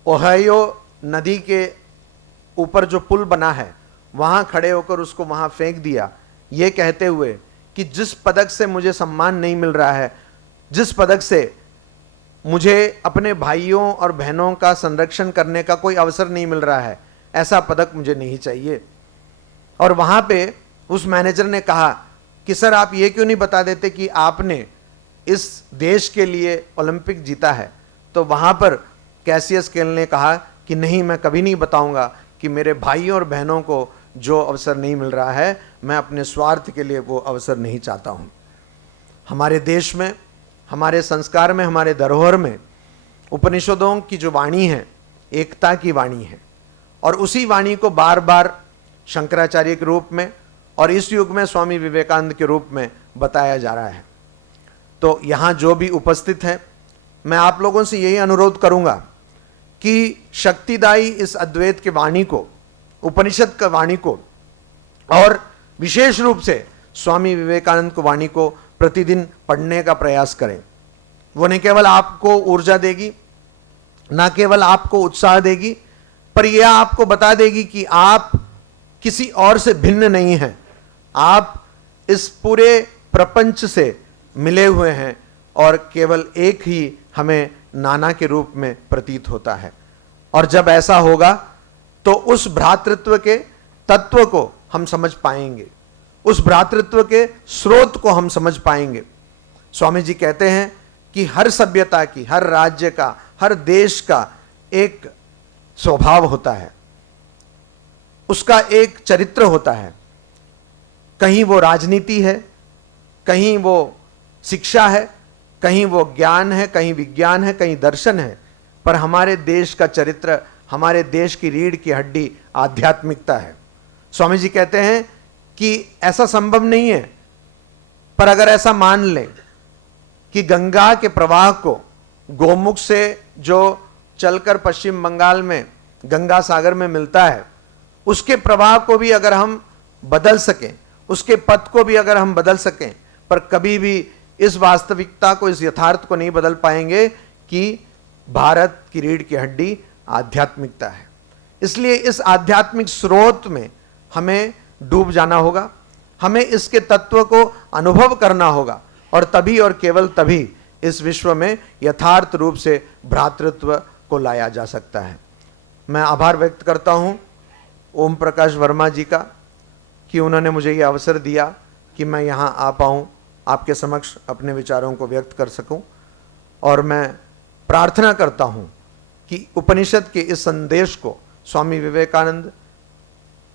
ओहायो नदी के ऊपर जो पुल बना है वहां खड़े होकर उसको वहां फेंक दिया, ये कहते हुए कि जिस पदक से मुझे सम्मान नहीं मिल रहा है, जिस पदक से मुझे अपने भाइयों और बहनों का संरक्षण करने का कोई अवसर नहीं मिल रहा है, ऐसा पदक मुझे नहीं चाहिए। और वहां पे उस मैनेजर ने कहा कि सर आप ये क्यों नहीं बता देते कि आपने इस देश के लिए ओलंपिक जीता है। तो वहां पर कैसियस क्ले ने कहा कि नहीं, मैं कभी नहीं बताऊंगा कि मेरे भाइयों और बहनों को जो अवसर नहीं मिल रहा है, मैं अपने स्वार्थ के लिए वो अवसर नहीं चाहता हूं। हमारे देश में, हमारे संस्कार में, हमारे धरोहर में उपनिषदों की जो वाणी है, एकता की वाणी है, और उसी वाणी को बार बार शंकराचार्य के रूप में और इस युग में स्वामी विवेकानंद के रूप में बताया जा रहा है। तो यहाँ जो भी उपस्थित हैं, मैं आप लोगों से यही अनुरोध करूंगा कि शक्तिदायी इस अद्वैत के वाणी को, उपनिषद का वाणी को, और विशेष रूप से स्वामी विवेकानंद को वाणी को प्रतिदिन पढ़ने का प्रयास करें। वो न केवल आपको ऊर्जा देगी, ना केवल आपको उत्साह देगी, पर यह आपको बता देगी कि आप किसी और से भिन्न नहीं हैं, आप इस पूरे प्रपंच से मिले हुए हैं, और केवल एक ही हमें नाना के रूप में प्रतीत होता है। और जब ऐसा होगा तो उस भ्रातृत्व के तत्व को हम समझ पाएंगे, उस भ्रातृत्व के स्रोत को हम समझ पाएंगे। स्वामी जी कहते हैं कि हर सभ्यता की, हर राज्य का, हर देश का एक स्वभाव होता है, उसका एक चरित्र होता है। कहीं वो राजनीति है, कहीं वो शिक्षा है, कहीं वो ज्ञान है, कहीं विज्ञान है, कहीं दर्शन है, पर हमारे देश का चरित्र, हमारे देश की रीढ़ की हड्डी आध्यात्मिकता है। स्वामी जी कहते हैं कि ऐसा संभव नहीं है, पर अगर ऐसा मान लें कि गंगा के प्रवाह को गोमुख से जो चलकर पश्चिम बंगाल में गंगा सागर में मिलता है, उसके प्रवाह को भी अगर हम बदल सकें, उसके पथ को भी अगर हम बदल सकें, पर कभी भी इस वास्तविकता को, इस यथार्थ को नहीं बदल पाएंगे कि भारत की रीढ़ की हड्डी आध्यात्मिकता है। इसलिए इस आध्यात्मिक स्रोत में हमें डूब जाना होगा, हमें इसके तत्व को अनुभव करना होगा, और तभी और केवल तभी इस विश्व में यथार्थ रूप से भ्रातृत्व को लाया जा सकता है। मैं आभार व्यक्त करता हूं ओम प्रकाश वर्मा जी का कि उन्होंने मुझे ये अवसर दिया कि मैं यहाँ आ पाऊँ, आपके समक्ष अपने विचारों को व्यक्त कर सकूं। और मैं प्रार्थना करता हूँ कि उपनिषद के इस संदेश को स्वामी विवेकानंद,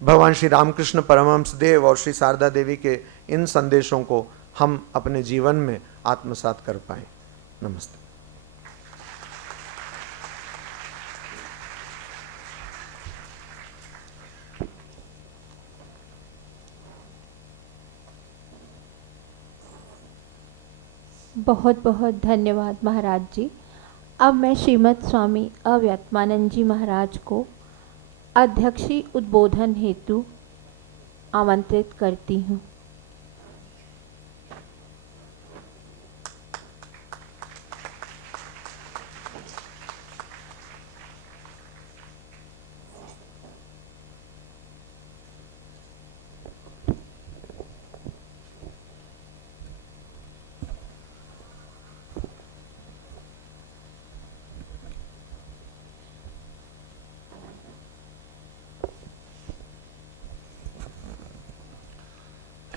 भगवान श्री रामकृष्ण परमहंस देव और श्री शारदा देवी के इन संदेशों को हम अपने जीवन में आत्मसात कर पाएं। नमस्ते। बहुत बहुत धन्यवाद महाराज जी। अब मैं श्रीमद् स्वामी अव्यक्तानंद जी महाराज को अध्यक्षीय उद्बोधन हेतु आमंत्रित करती हूँ।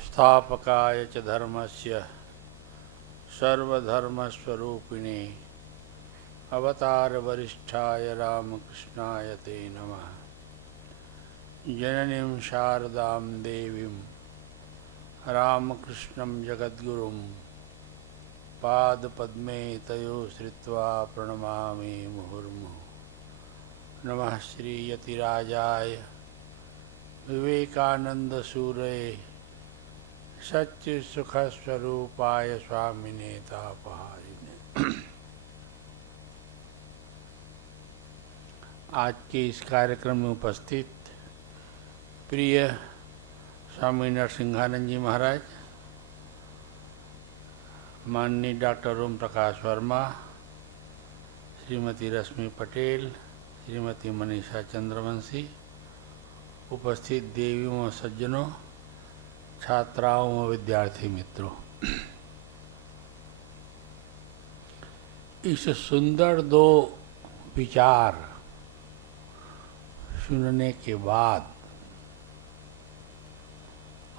स्थापकाय च धर्मस्य सर्वधर्मस्वरूपिणे अवतार वरिष्ठाय रामकृष्णाय ते नमः। जननीं शारदां देवीं रामकृष्णं जगद्गुरुं पादपद्मे तयो श्रित्वा प्रणमामि मुहुर्मुहुः। नमः श्री यतिराजाय विवेकानंद सूरये सत्य सुख स्वरूपाय स्वामिने तापहारिणे। आज के इस कार्यक्रम में उपस्थित प्रिय स्वामी नरसिंहानंद जी महाराज, माननीय डॉक्टर ओम प्रकाश वर्मा, श्रीमती रश्मि पटेल, श्रीमती मनीषा चंद्रवंशी, उपस्थित देवियों व सज्जनों, छात्राओं व विद्यार्थी मित्रों, इस सुंदर दो विचार सुनने के बाद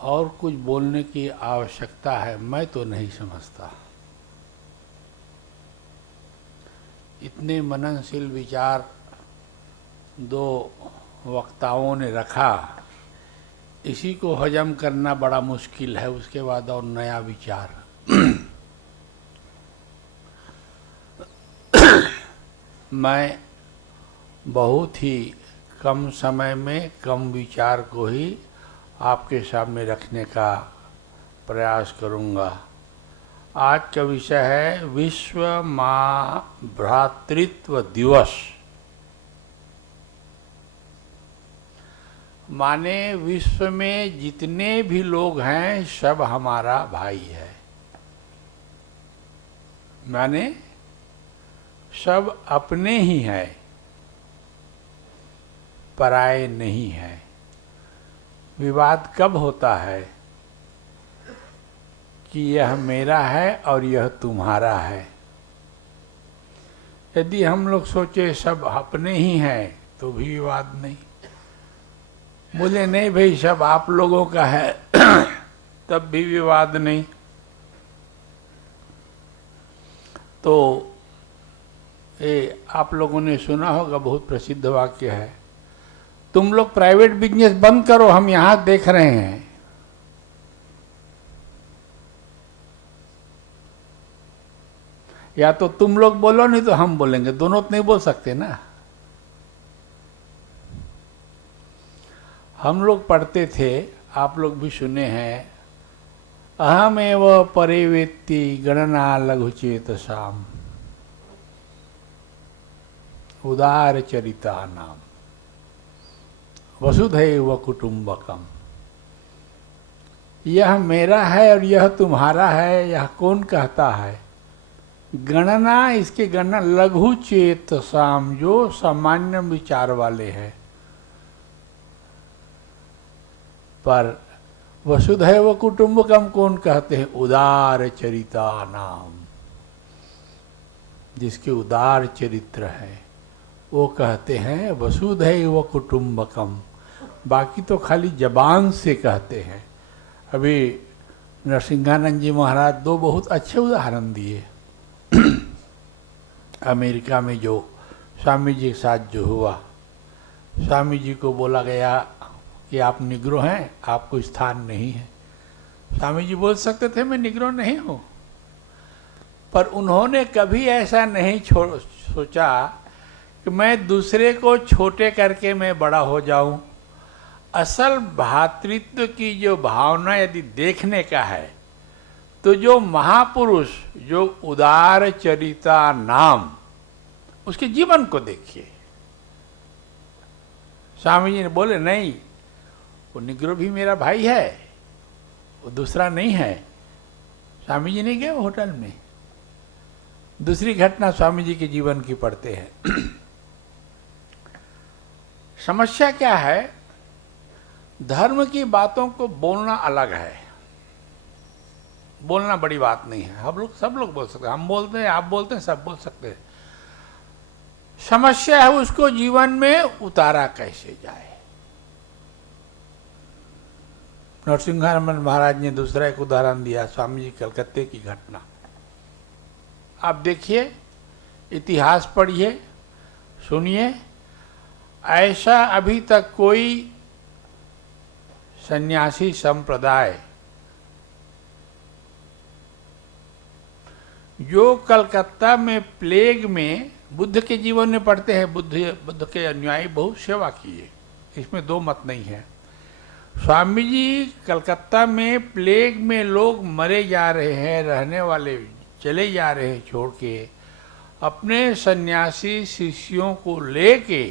और कुछ बोलने की आवश्यकता है मैं तो नहीं समझता। इतने मननशील विचार दो वक्ताओं ने रखा, इसी को हजम करना बड़ा मुश्किल है, उसके बाद और नया विचार। मैं बहुत ही कम समय में कम विचार को ही आपके सामने रखने का प्रयास करूंगा। आज का विषय है विश्व माँ भ्रातृत्व दिवस। माने विश्व में जितने भी लोग हैं सब हमारा भाई है, माने सब अपने ही हैं, पराये नहीं हैं। विवाद कब होता है कि यह मेरा है और यह तुम्हारा है। यदि हम लोग सोचे सब अपने ही हैं तो भी विवाद नहीं। बोले नहीं भाई सब आप लोगों का है तब भी विवाद नहीं। तो ये आप लोगों ने सुना होगा, बहुत प्रसिद्ध वाक्य है, तुम लोग प्राइवेट बिजनेस बंद करो, हम यहां देख रहे हैं। या तो तुम लोग बोलो नहीं तो हम बोलेंगे, दोनों तो नहीं बोल सकते ना। हम लोग पढ़ते थे, आप लोग भी सुने हैं, अहमेव परिवेत्ति गणना लघुचेतसाम उदार चरिता नाम वसुधैव कुटुंबकम। यह मेरा है और यह तुम्हारा है, यह कौन कहता है? गणना, इसके गणना लघु चेतसाम, जो सामान्य विचार वाले हैं। पर वसुधैव कुटुंबकम कौन कहते हैं? उदार चरिता नाम, जिसके उदार चरित्र है वो कहते हैं वसुधैव कुटुंबकम। बाकी तो खाली जबान से कहते हैं। अभी नरसिंहानंद जी महाराज दो बहुत अच्छे उदाहरण दिए। अमेरिका में जो स्वामी जी के साथ जो हुआ, स्वामी जी को बोला गया कि आप निग्रो हैं, आपको स्थान नहीं है। स्वामी जी बोल सकते थे मैं निग्रो नहीं हूँ, पर उन्होंने कभी ऐसा नहीं सोचा कि मैं दूसरे को छोटे करके मैं बड़ा हो जाऊं। असल भातृत्व की जो भावना यदि देखने का है तो जो महापुरुष, जो उदार चरिता नाम, उसके जीवन को देखिए। स्वामी जी ने बोले नहीं, वो निग्रो भी मेरा भाई है, वो दूसरा नहीं है। स्वामी जी नहीं गए होटल में। दूसरी घटना स्वामी जी के जीवन की पढ़ते हैं। समस्या क्या है? धर्म की बातों को बोलना अलग है, बोलना बड़ी बात नहीं है। हम लोग, सब लोग बोल सकते हैं, हम बोलते हैं, आप बोलते हैं, सब बोल सकते हैं। समस्या है उसको जीवन में उतारा कैसे जाए। नरसिंहानंद महाराज ने दूसरा एक उदाहरण दिया, स्वामी जी कलकत्ते की घटना। आप देखिए, इतिहास पढ़िए, सुनिए। ऐसा अभी तक कोई सन्यासी संप्रदाय जो कलकत्ता में प्लेग में, बुद्ध के जीवन में पढ़ते हैं, बुद्ध के अनुयायी बहुत सेवा किए, इसमें दो मत नहीं है। स्वामी जी कलकत्ता में प्लेग में लोग मरे जा रहे हैं, रहने वाले चले जा रहे हैं छोड़ के, अपने सन्यासी शिष्यों को लेके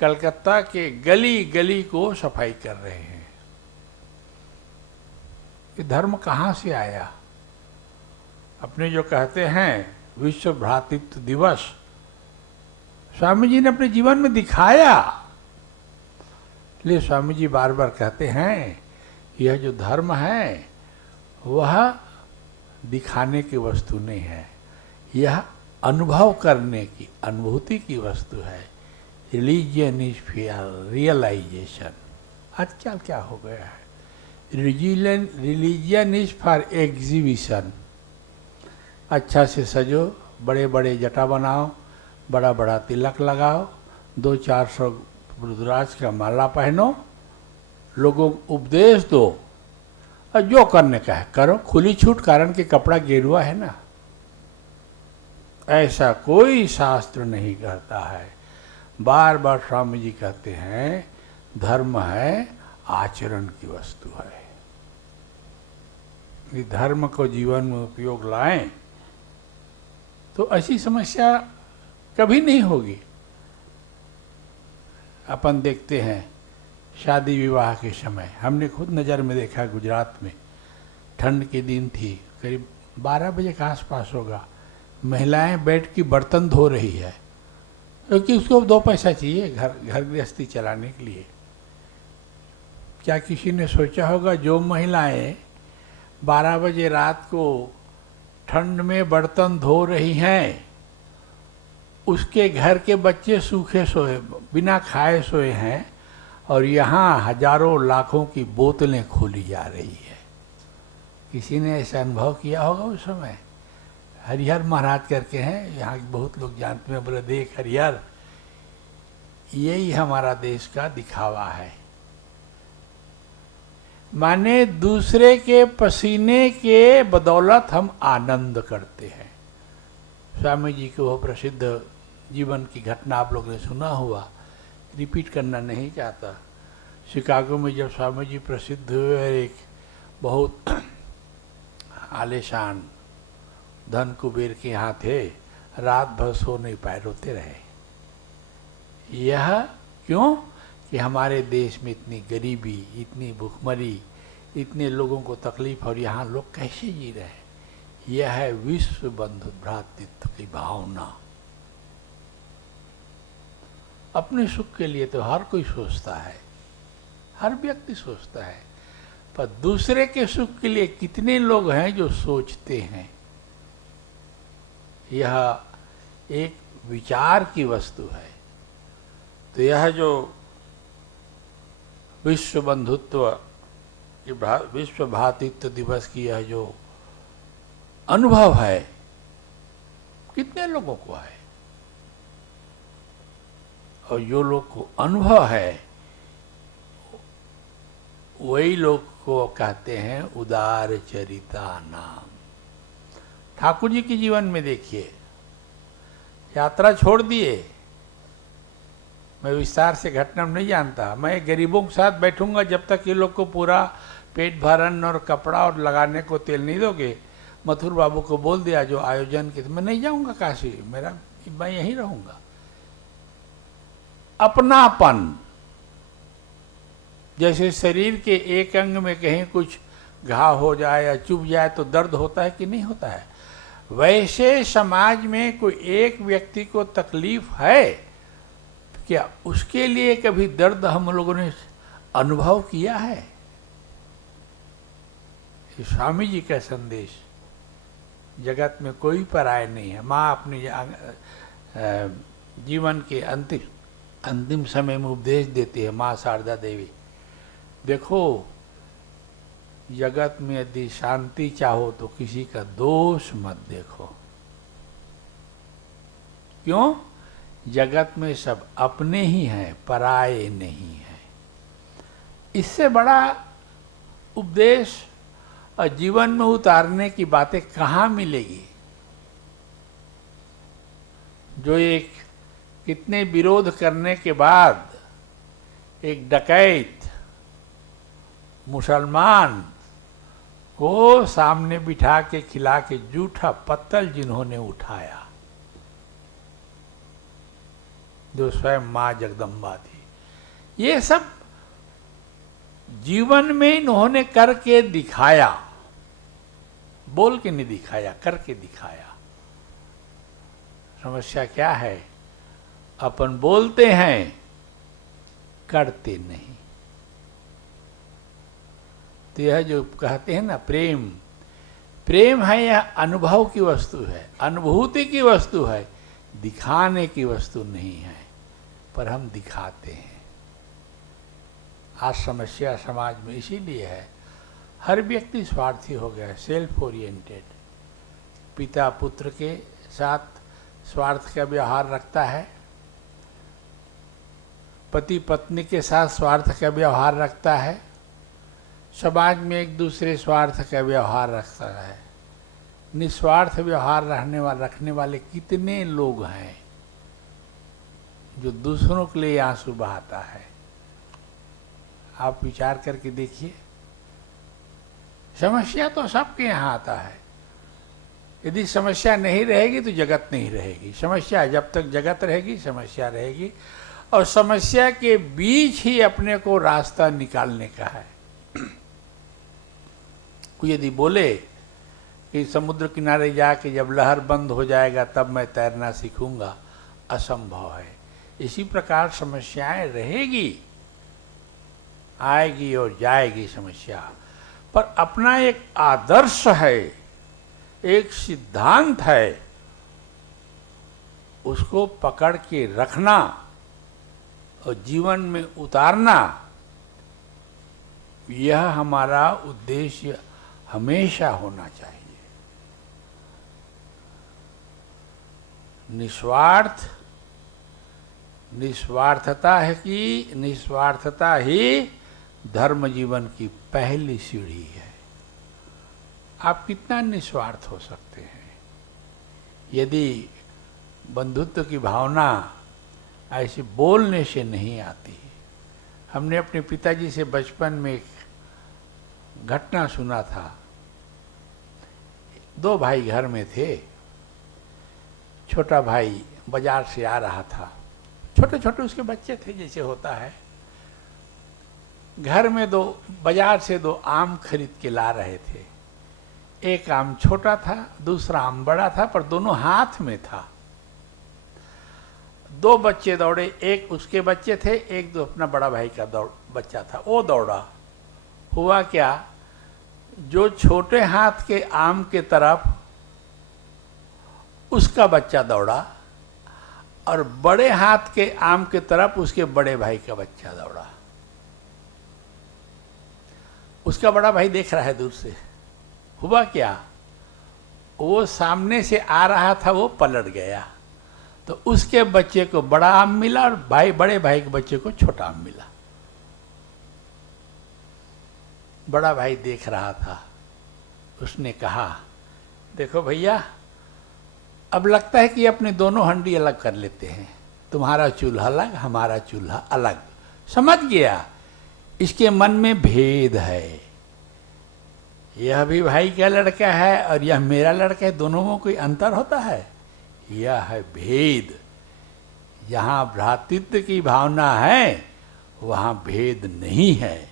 कलकत्ता के गली गली को सफाई कर रहे हैं। ये धर्म कहाँ से आया? अपने जो कहते हैं विश्व भ्रातृत्व दिवस, स्वामी जी ने अपने जीवन में दिखाया। इसलिए स्वामी जी बार बार कहते हैं यह जो धर्म है वह दिखाने की वस्तु नहीं है, यह अनुभव करने की, अनुभूति की वस्तु है। Religion is realisation. आजकल क्या हो गया है? Religion is for exhibition. अच्छा से सजो, बड़े बड़े जटा बनाओ, बड़ा बड़ा तिलक लगाओ, 200-400 रुद्राक्ष का माला पहनो, लोगों को उपदेश दो और जो करने का है करो। खुली छूट, कारण के कपड़ा गेरुआ है ना। ऐसा कोई शास्त्र नहीं कहता है। बार बार स्वामी जी कहते हैं धर्म है आचरण की वस्तु है। यदि धर्म को जीवन में उपयोग लाएं तो ऐसी समस्या कभी नहीं होगी। अपन देखते हैं शादी विवाह के समय, हमने खुद नज़र में देखा, गुजरात में ठंड के दिन थी, करीब 12 बजे के आसपास होगा, महिलाएं बैठ के बर्तन धो रही है क्योंकि उसको 2 पैसा चाहिए घर गृहस्थी चलाने के लिए। क्या किसी ने सोचा होगा जो महिलाएं 12 बजे रात को ठंड में बर्तन धो रही हैं उसके घर के बच्चे सूखे सोए, बिना खाए सोए हैं, और यहाँ हजारों लाखों की बोतलें खोली जा रही है? किसी ने ऐसा अनुभव किया होगा उस समय? हरिहर महाराज करके हैं, यहाँ के बहुत लोग जानते हैं। बोले देख हरिहर, यही हमारा देश का दिखावा है। माने दूसरे के पसीने के बदौलत हम आनंद करते हैं। स्वामी जी के वो प्रसिद्ध जीवन की घटना आप लोगों ने सुना हुआ, रिपीट करना नहीं चाहता। शिकागो में जब स्वामी जी प्रसिद्ध हुए, एक बहुत आलीशान धन कुबेर के यहाँ थे, रात भर सो नहीं पाए, रोते रहे। यह क्यों कि हमारे देश में इतनी गरीबी, इतनी भूखमरी, इतने लोगों को तकलीफ, और यहाँ लोग कैसे जी रहे हैं। यह है विश्व बंधु भ्रातृत्व की भावना। अपने सुख के लिए तो हर कोई सोचता है, हर व्यक्ति सोचता है, पर दूसरे के सुख के लिए कितने लोग हैं जो सोचते हैं? यह एक विचार की वस्तु है। तो यह जो विश्व बंधुत्व, विश्व भ्रातृत्व दिवस की यह जो अनुभव है, कितने लोगों को है? और जो लोग को अनुभव है वही लोग को कहते हैं उदार चरिता नाम। ठाकुर जी के जीवन में देखिए, यात्रा छोड़ दिए, मैं विस्तार से घटना नहीं जानता, मैं गरीबों के साथ बैठूंगा जब तक ये लोग को पूरा पेट भरन और कपड़ा और लगाने को तेल नहीं दोगे। मथुर बाबू को बोल दिया जो आयोजन के, मैं नहीं जाऊंगा काशी, मैं यहीं रहूंगा। अपनापन, जैसे शरीर के एक अंग में कहीं कुछ घाव हो जाए या चुभ जाए तो दर्द होता है कि नहीं होता है, वैसे समाज में कोई एक व्यक्ति को तकलीफ है, क्या उसके लिए कभी दर्द हम लोगों ने अनुभव किया है? स्वामी जी का संदेश, जगत में कोई पराय नहीं है। माँ अपने जीवन के अंतिम समय में उपदेश देती है, माँ शारदा देवी, देखो जगत में यदि शांति चाहो तो किसी का दोष मत देखो। क्यों? जगत में सब अपने ही हैं, पराये नहीं हैं। इससे बड़ा उपदेश और जीवन में उतारने की बातें कहाँ मिलेगी? जो एक कितने विरोध करने के बाद एक डकैत मुसलमान को सामने बिठा के खिला के जूठा पत्तल जिन्होंने उठाया, जो स्वयं माँ जगदम्बा थी। ये सब जीवन में इन्होंने करके दिखाया, बोल के नहीं दिखाया, करके दिखाया। समस्या क्या है? अपन बोलते हैं, करते नहीं। तो यह जो कहते हैं ना प्रेम, प्रेम है, यह अनुभव की वस्तु है, अनुभूति की वस्तु है, दिखाने की वस्तु नहीं है, पर हम दिखाते हैं। आज समस्या समाज में इसीलिए है, हर व्यक्ति स्वार्थी हो गया है, सेल्फ ओरिएंटेड। पिता पुत्र के साथ स्वार्थ का व्यवहार रखता है, पति पत्नी के साथ स्वार्थ का व्यवहार रखता है, समाज में एक दूसरे स्वार्थ का व्यवहार रखता है। निस्वार्थ व्यवहार रखने वाले कितने लोग हैं जो दूसरों के लिए आंसू बहाता है। आप विचार करके देखिए, समस्या तो सबके यहाँ आता है। यदि समस्या नहीं रहेगी तो जगत नहीं रहेगी। समस्या, जब तक जगत रहेगी समस्या रहेगी, और समस्या के बीच ही अपने को रास्ता निकालने का है। कोई यदि बोले कि समुद्र किनारे जाके जब लहर बंद हो जाएगा तब मैं तैरना सीखूंगा, असंभव है। इसी प्रकार समस्याएं रहेगी, आएगी और जाएगी समस्या, पर अपना एक आदर्श है, एक सिद्धांत है, उसको पकड़ के रखना और जीवन में उतारना, यह हमारा उद्देश्य हमेशा होना चाहिए। निस्वार्थता ही धर्म जीवन की पहली सीढ़ी है। आप कितना निस्वार्थ हो सकते हैं? यदि बंधुत्व की भावना ऐसे बोलने से नहीं आती। हमने अपने पिताजी से बचपन में एक घटना सुना था। दो भाई घर में थे। छोटा भाई बाजार से आ रहा था, छोटे छोटे उसके बच्चे थे जैसे होता है। घर में बाजार से दो आम खरीद के ला रहे थे। एक आम छोटा था, दूसरा आम बड़ा था, पर दोनों हाथ में था। दो बच्चे दौड़े, एक उसके बच्चे थे, एक दो अपना बड़ा भाई का बच्चा था, वो दौड़ा। हुआ क्या, जो छोटे हाथ के आम के तरफ उसका बच्चा दौड़ा और बड़े हाथ के आम के तरफ उसके बड़े भाई का बच्चा दौड़ा। उसका बड़ा भाई देख रहा है दूर से। हुआ क्या, वो सामने से आ रहा था, वो पलट गया, तो उसके बच्चे को बड़ा आम मिला और बड़े भाई के बच्चे को छोटा आम मिला। बड़ा भाई देख रहा था। उसने कहा, देखो भैया, अब लगता है कि अपने दोनों हंडी अलग कर लेते हैं, तुम्हारा चूल्हा अलग, हमारा चूल्हा अलग। समझ गया, इसके मन में भेद है। यह भी भाई का लड़का है और यह मेरा लड़का है, दोनों में कोई अंतर होता है? यह है भेद। जहाँ भ्रातृत्व की भावना है वहाँ भेद नहीं है।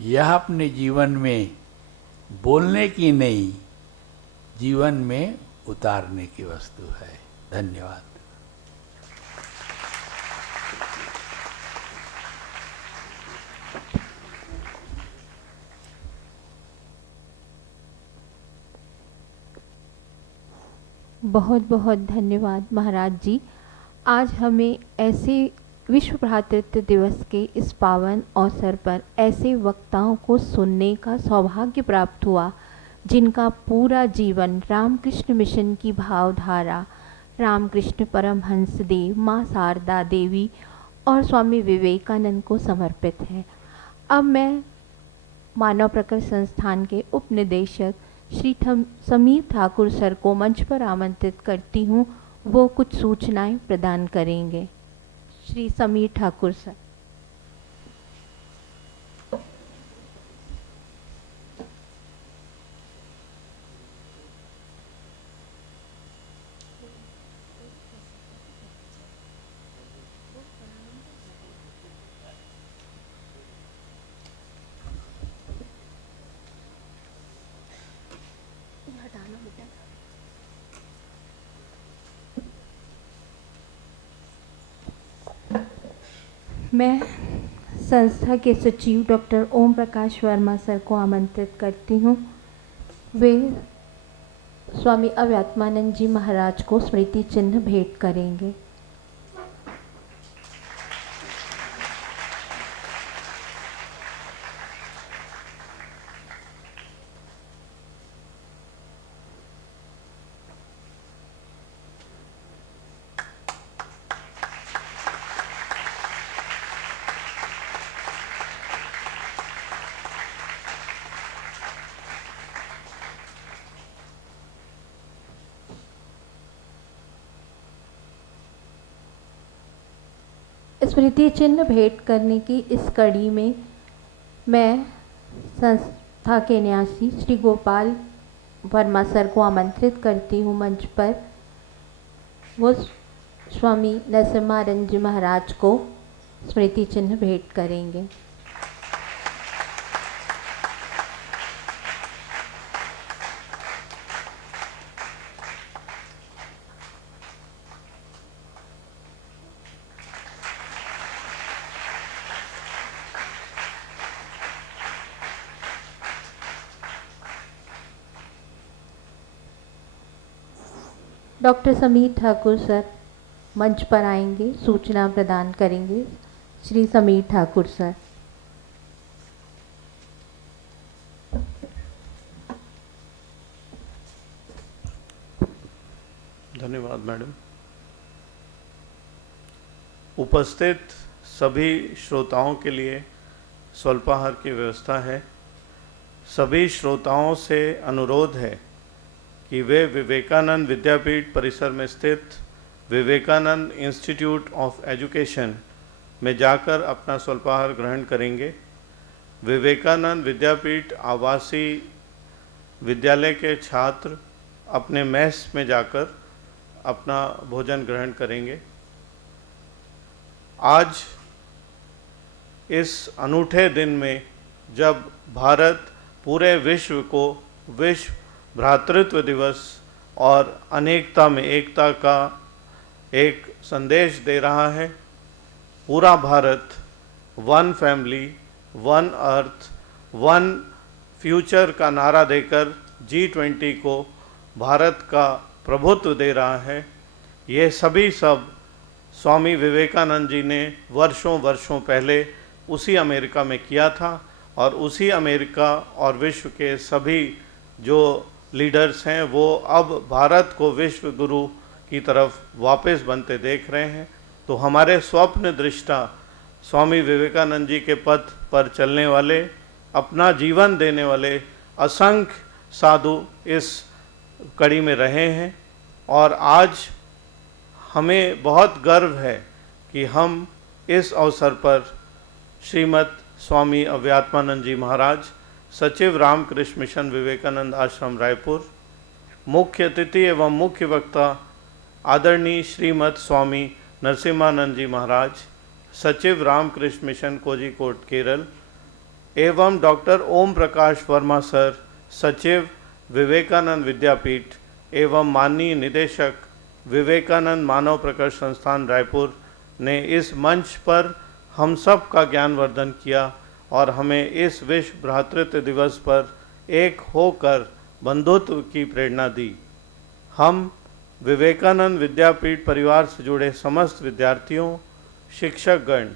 यह अपने जीवन में बोलने की नहीं, जीवन में उतारने की वस्तु है। धन्यवाद। बहुत बहुत धन्यवाद महाराज जी। आज हमें ऐसे विश्व भ्रातृत्व दिवस के इस पावन अवसर पर ऐसे वक्ताओं को सुनने का सौभाग्य प्राप्त हुआ जिनका पूरा जीवन रामकृष्ण मिशन की भावधारा, रामकृष्ण परमहंस देव, माँ शारदा देवी और स्वामी विवेकानंद को समर्पित है। अब मैं मानव प्रकट संस्थान के उप निदेशक श्री समीर ठाकुर सर को मंच पर आमंत्रित करती हूँ। वो कुछ सूचनाएं प्रदान करेंगे। श्री समीर ठाकुर सर। मैं संस्था के सचिव डॉक्टर ओम प्रकाश वर्मा सर को आमंत्रित करती हूँ। वे स्वामी अव्यात्मानंद जी महाराज को स्मृति चिन्ह भेंट करेंगे। स्मृति चिन्ह भेंट करने की इस कड़ी में मैं संस्था के न्यासी श्री गोपाल वर्मा सर को आमंत्रित करती हूँ मंच पर। वो स्वामी नरसिम्हानंद जी महाराज को स्मृति चिन्ह भेंट करेंगे। डॉक्टर समीर ठाकुर सर मंच पर आएंगे, सूचना प्रदान करेंगे। श्री समीर ठाकुर सर। धन्यवाद मैडम। उपस्थित सभी श्रोताओं के लिए स्वल्पाहार की व्यवस्था है। सभी श्रोताओं से अनुरोध है कि वे विवेकानंद विद्यापीठ परिसर में स्थित विवेकानंद इंस्टीट्यूट ऑफ एजुकेशन में जाकर अपना स्वल्पाहार ग्रहण करेंगे। विवेकानंद विद्यापीठ आवासीय विद्यालय के छात्र अपने मेस में जाकर अपना भोजन ग्रहण करेंगे। आज इस अनूठे दिन में जब भारत पूरे विश्व को विश्व भ्रातृत्व दिवस और अनेकता में एकता का एक संदेश दे रहा है, पूरा Bharat one family, one earth, one future का नारा देकर G20 को भारत का प्रभुत्व दे रहा है। ये सभी सब स्वामी विवेकानंद जी ने वर्षों वर्षों पहले उसी अमेरिका में किया था और उसी अमेरिका और विश्व के सभी जो लीडर्स हैं वो अब भारत को विश्व गुरु की तरफ वापस बनते देख रहे हैं। तो हमारे स्वप्न दृष्टा स्वामी विवेकानंद जी के पथ पर चलने वाले, अपना जीवन देने वाले असंख्य साधु इस कड़ी में रहे हैं और आज हमें बहुत गर्व है कि हम इस अवसर पर श्रीमद स्वामी अव्यात्मानंद जी महाराज, सचिव रामकृष्ण मिशन विवेकानंद आश्रम रायपुर, मुख्य अतिथि एवं मुख्य वक्ता आदरणीय श्रीमद स्वामी नरसिम्हानंद जी महाराज, सचिव रामकृष्ण मिशन कोझिकोड केरल, एवं डॉक्टर ओम प्रकाश वर्मा सर, सचिव विवेकानंद विद्यापीठ एवं माननीय निदेशक विवेकानंद मानव प्रकर्ष संस्थान रायपुर ने इस मंच पर हम सब का ज्ञानवर्धन किया और हमें इस विश्व भ्रातृत्व दिवस पर एक होकर बंधुत्व की प्रेरणा दी। हम विवेकानंद विद्यापीठ परिवार से जुड़े समस्त विद्यार्थियों, शिक्षकगण,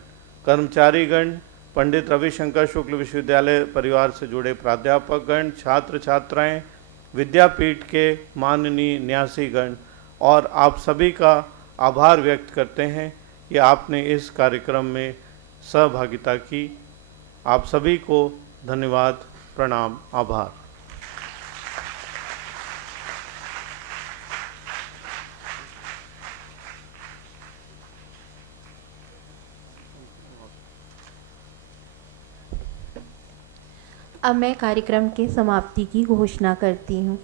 कर्मचारीगण, पंडित रविशंकर शुक्ल विश्वविद्यालय परिवार से जुड़े प्राध्यापकगण, छात्र छात्राएं, विद्यापीठ के माननीय न्यासीगण और आप सभी का आभार व्यक्त करते हैं कि आपने इस कार्यक्रम में सहभागिता की। आप सभी को धन्यवाद, प्रणाम, आभार। अब मैं कार्यक्रम के समाप्ति की घोषणा करती हूँ।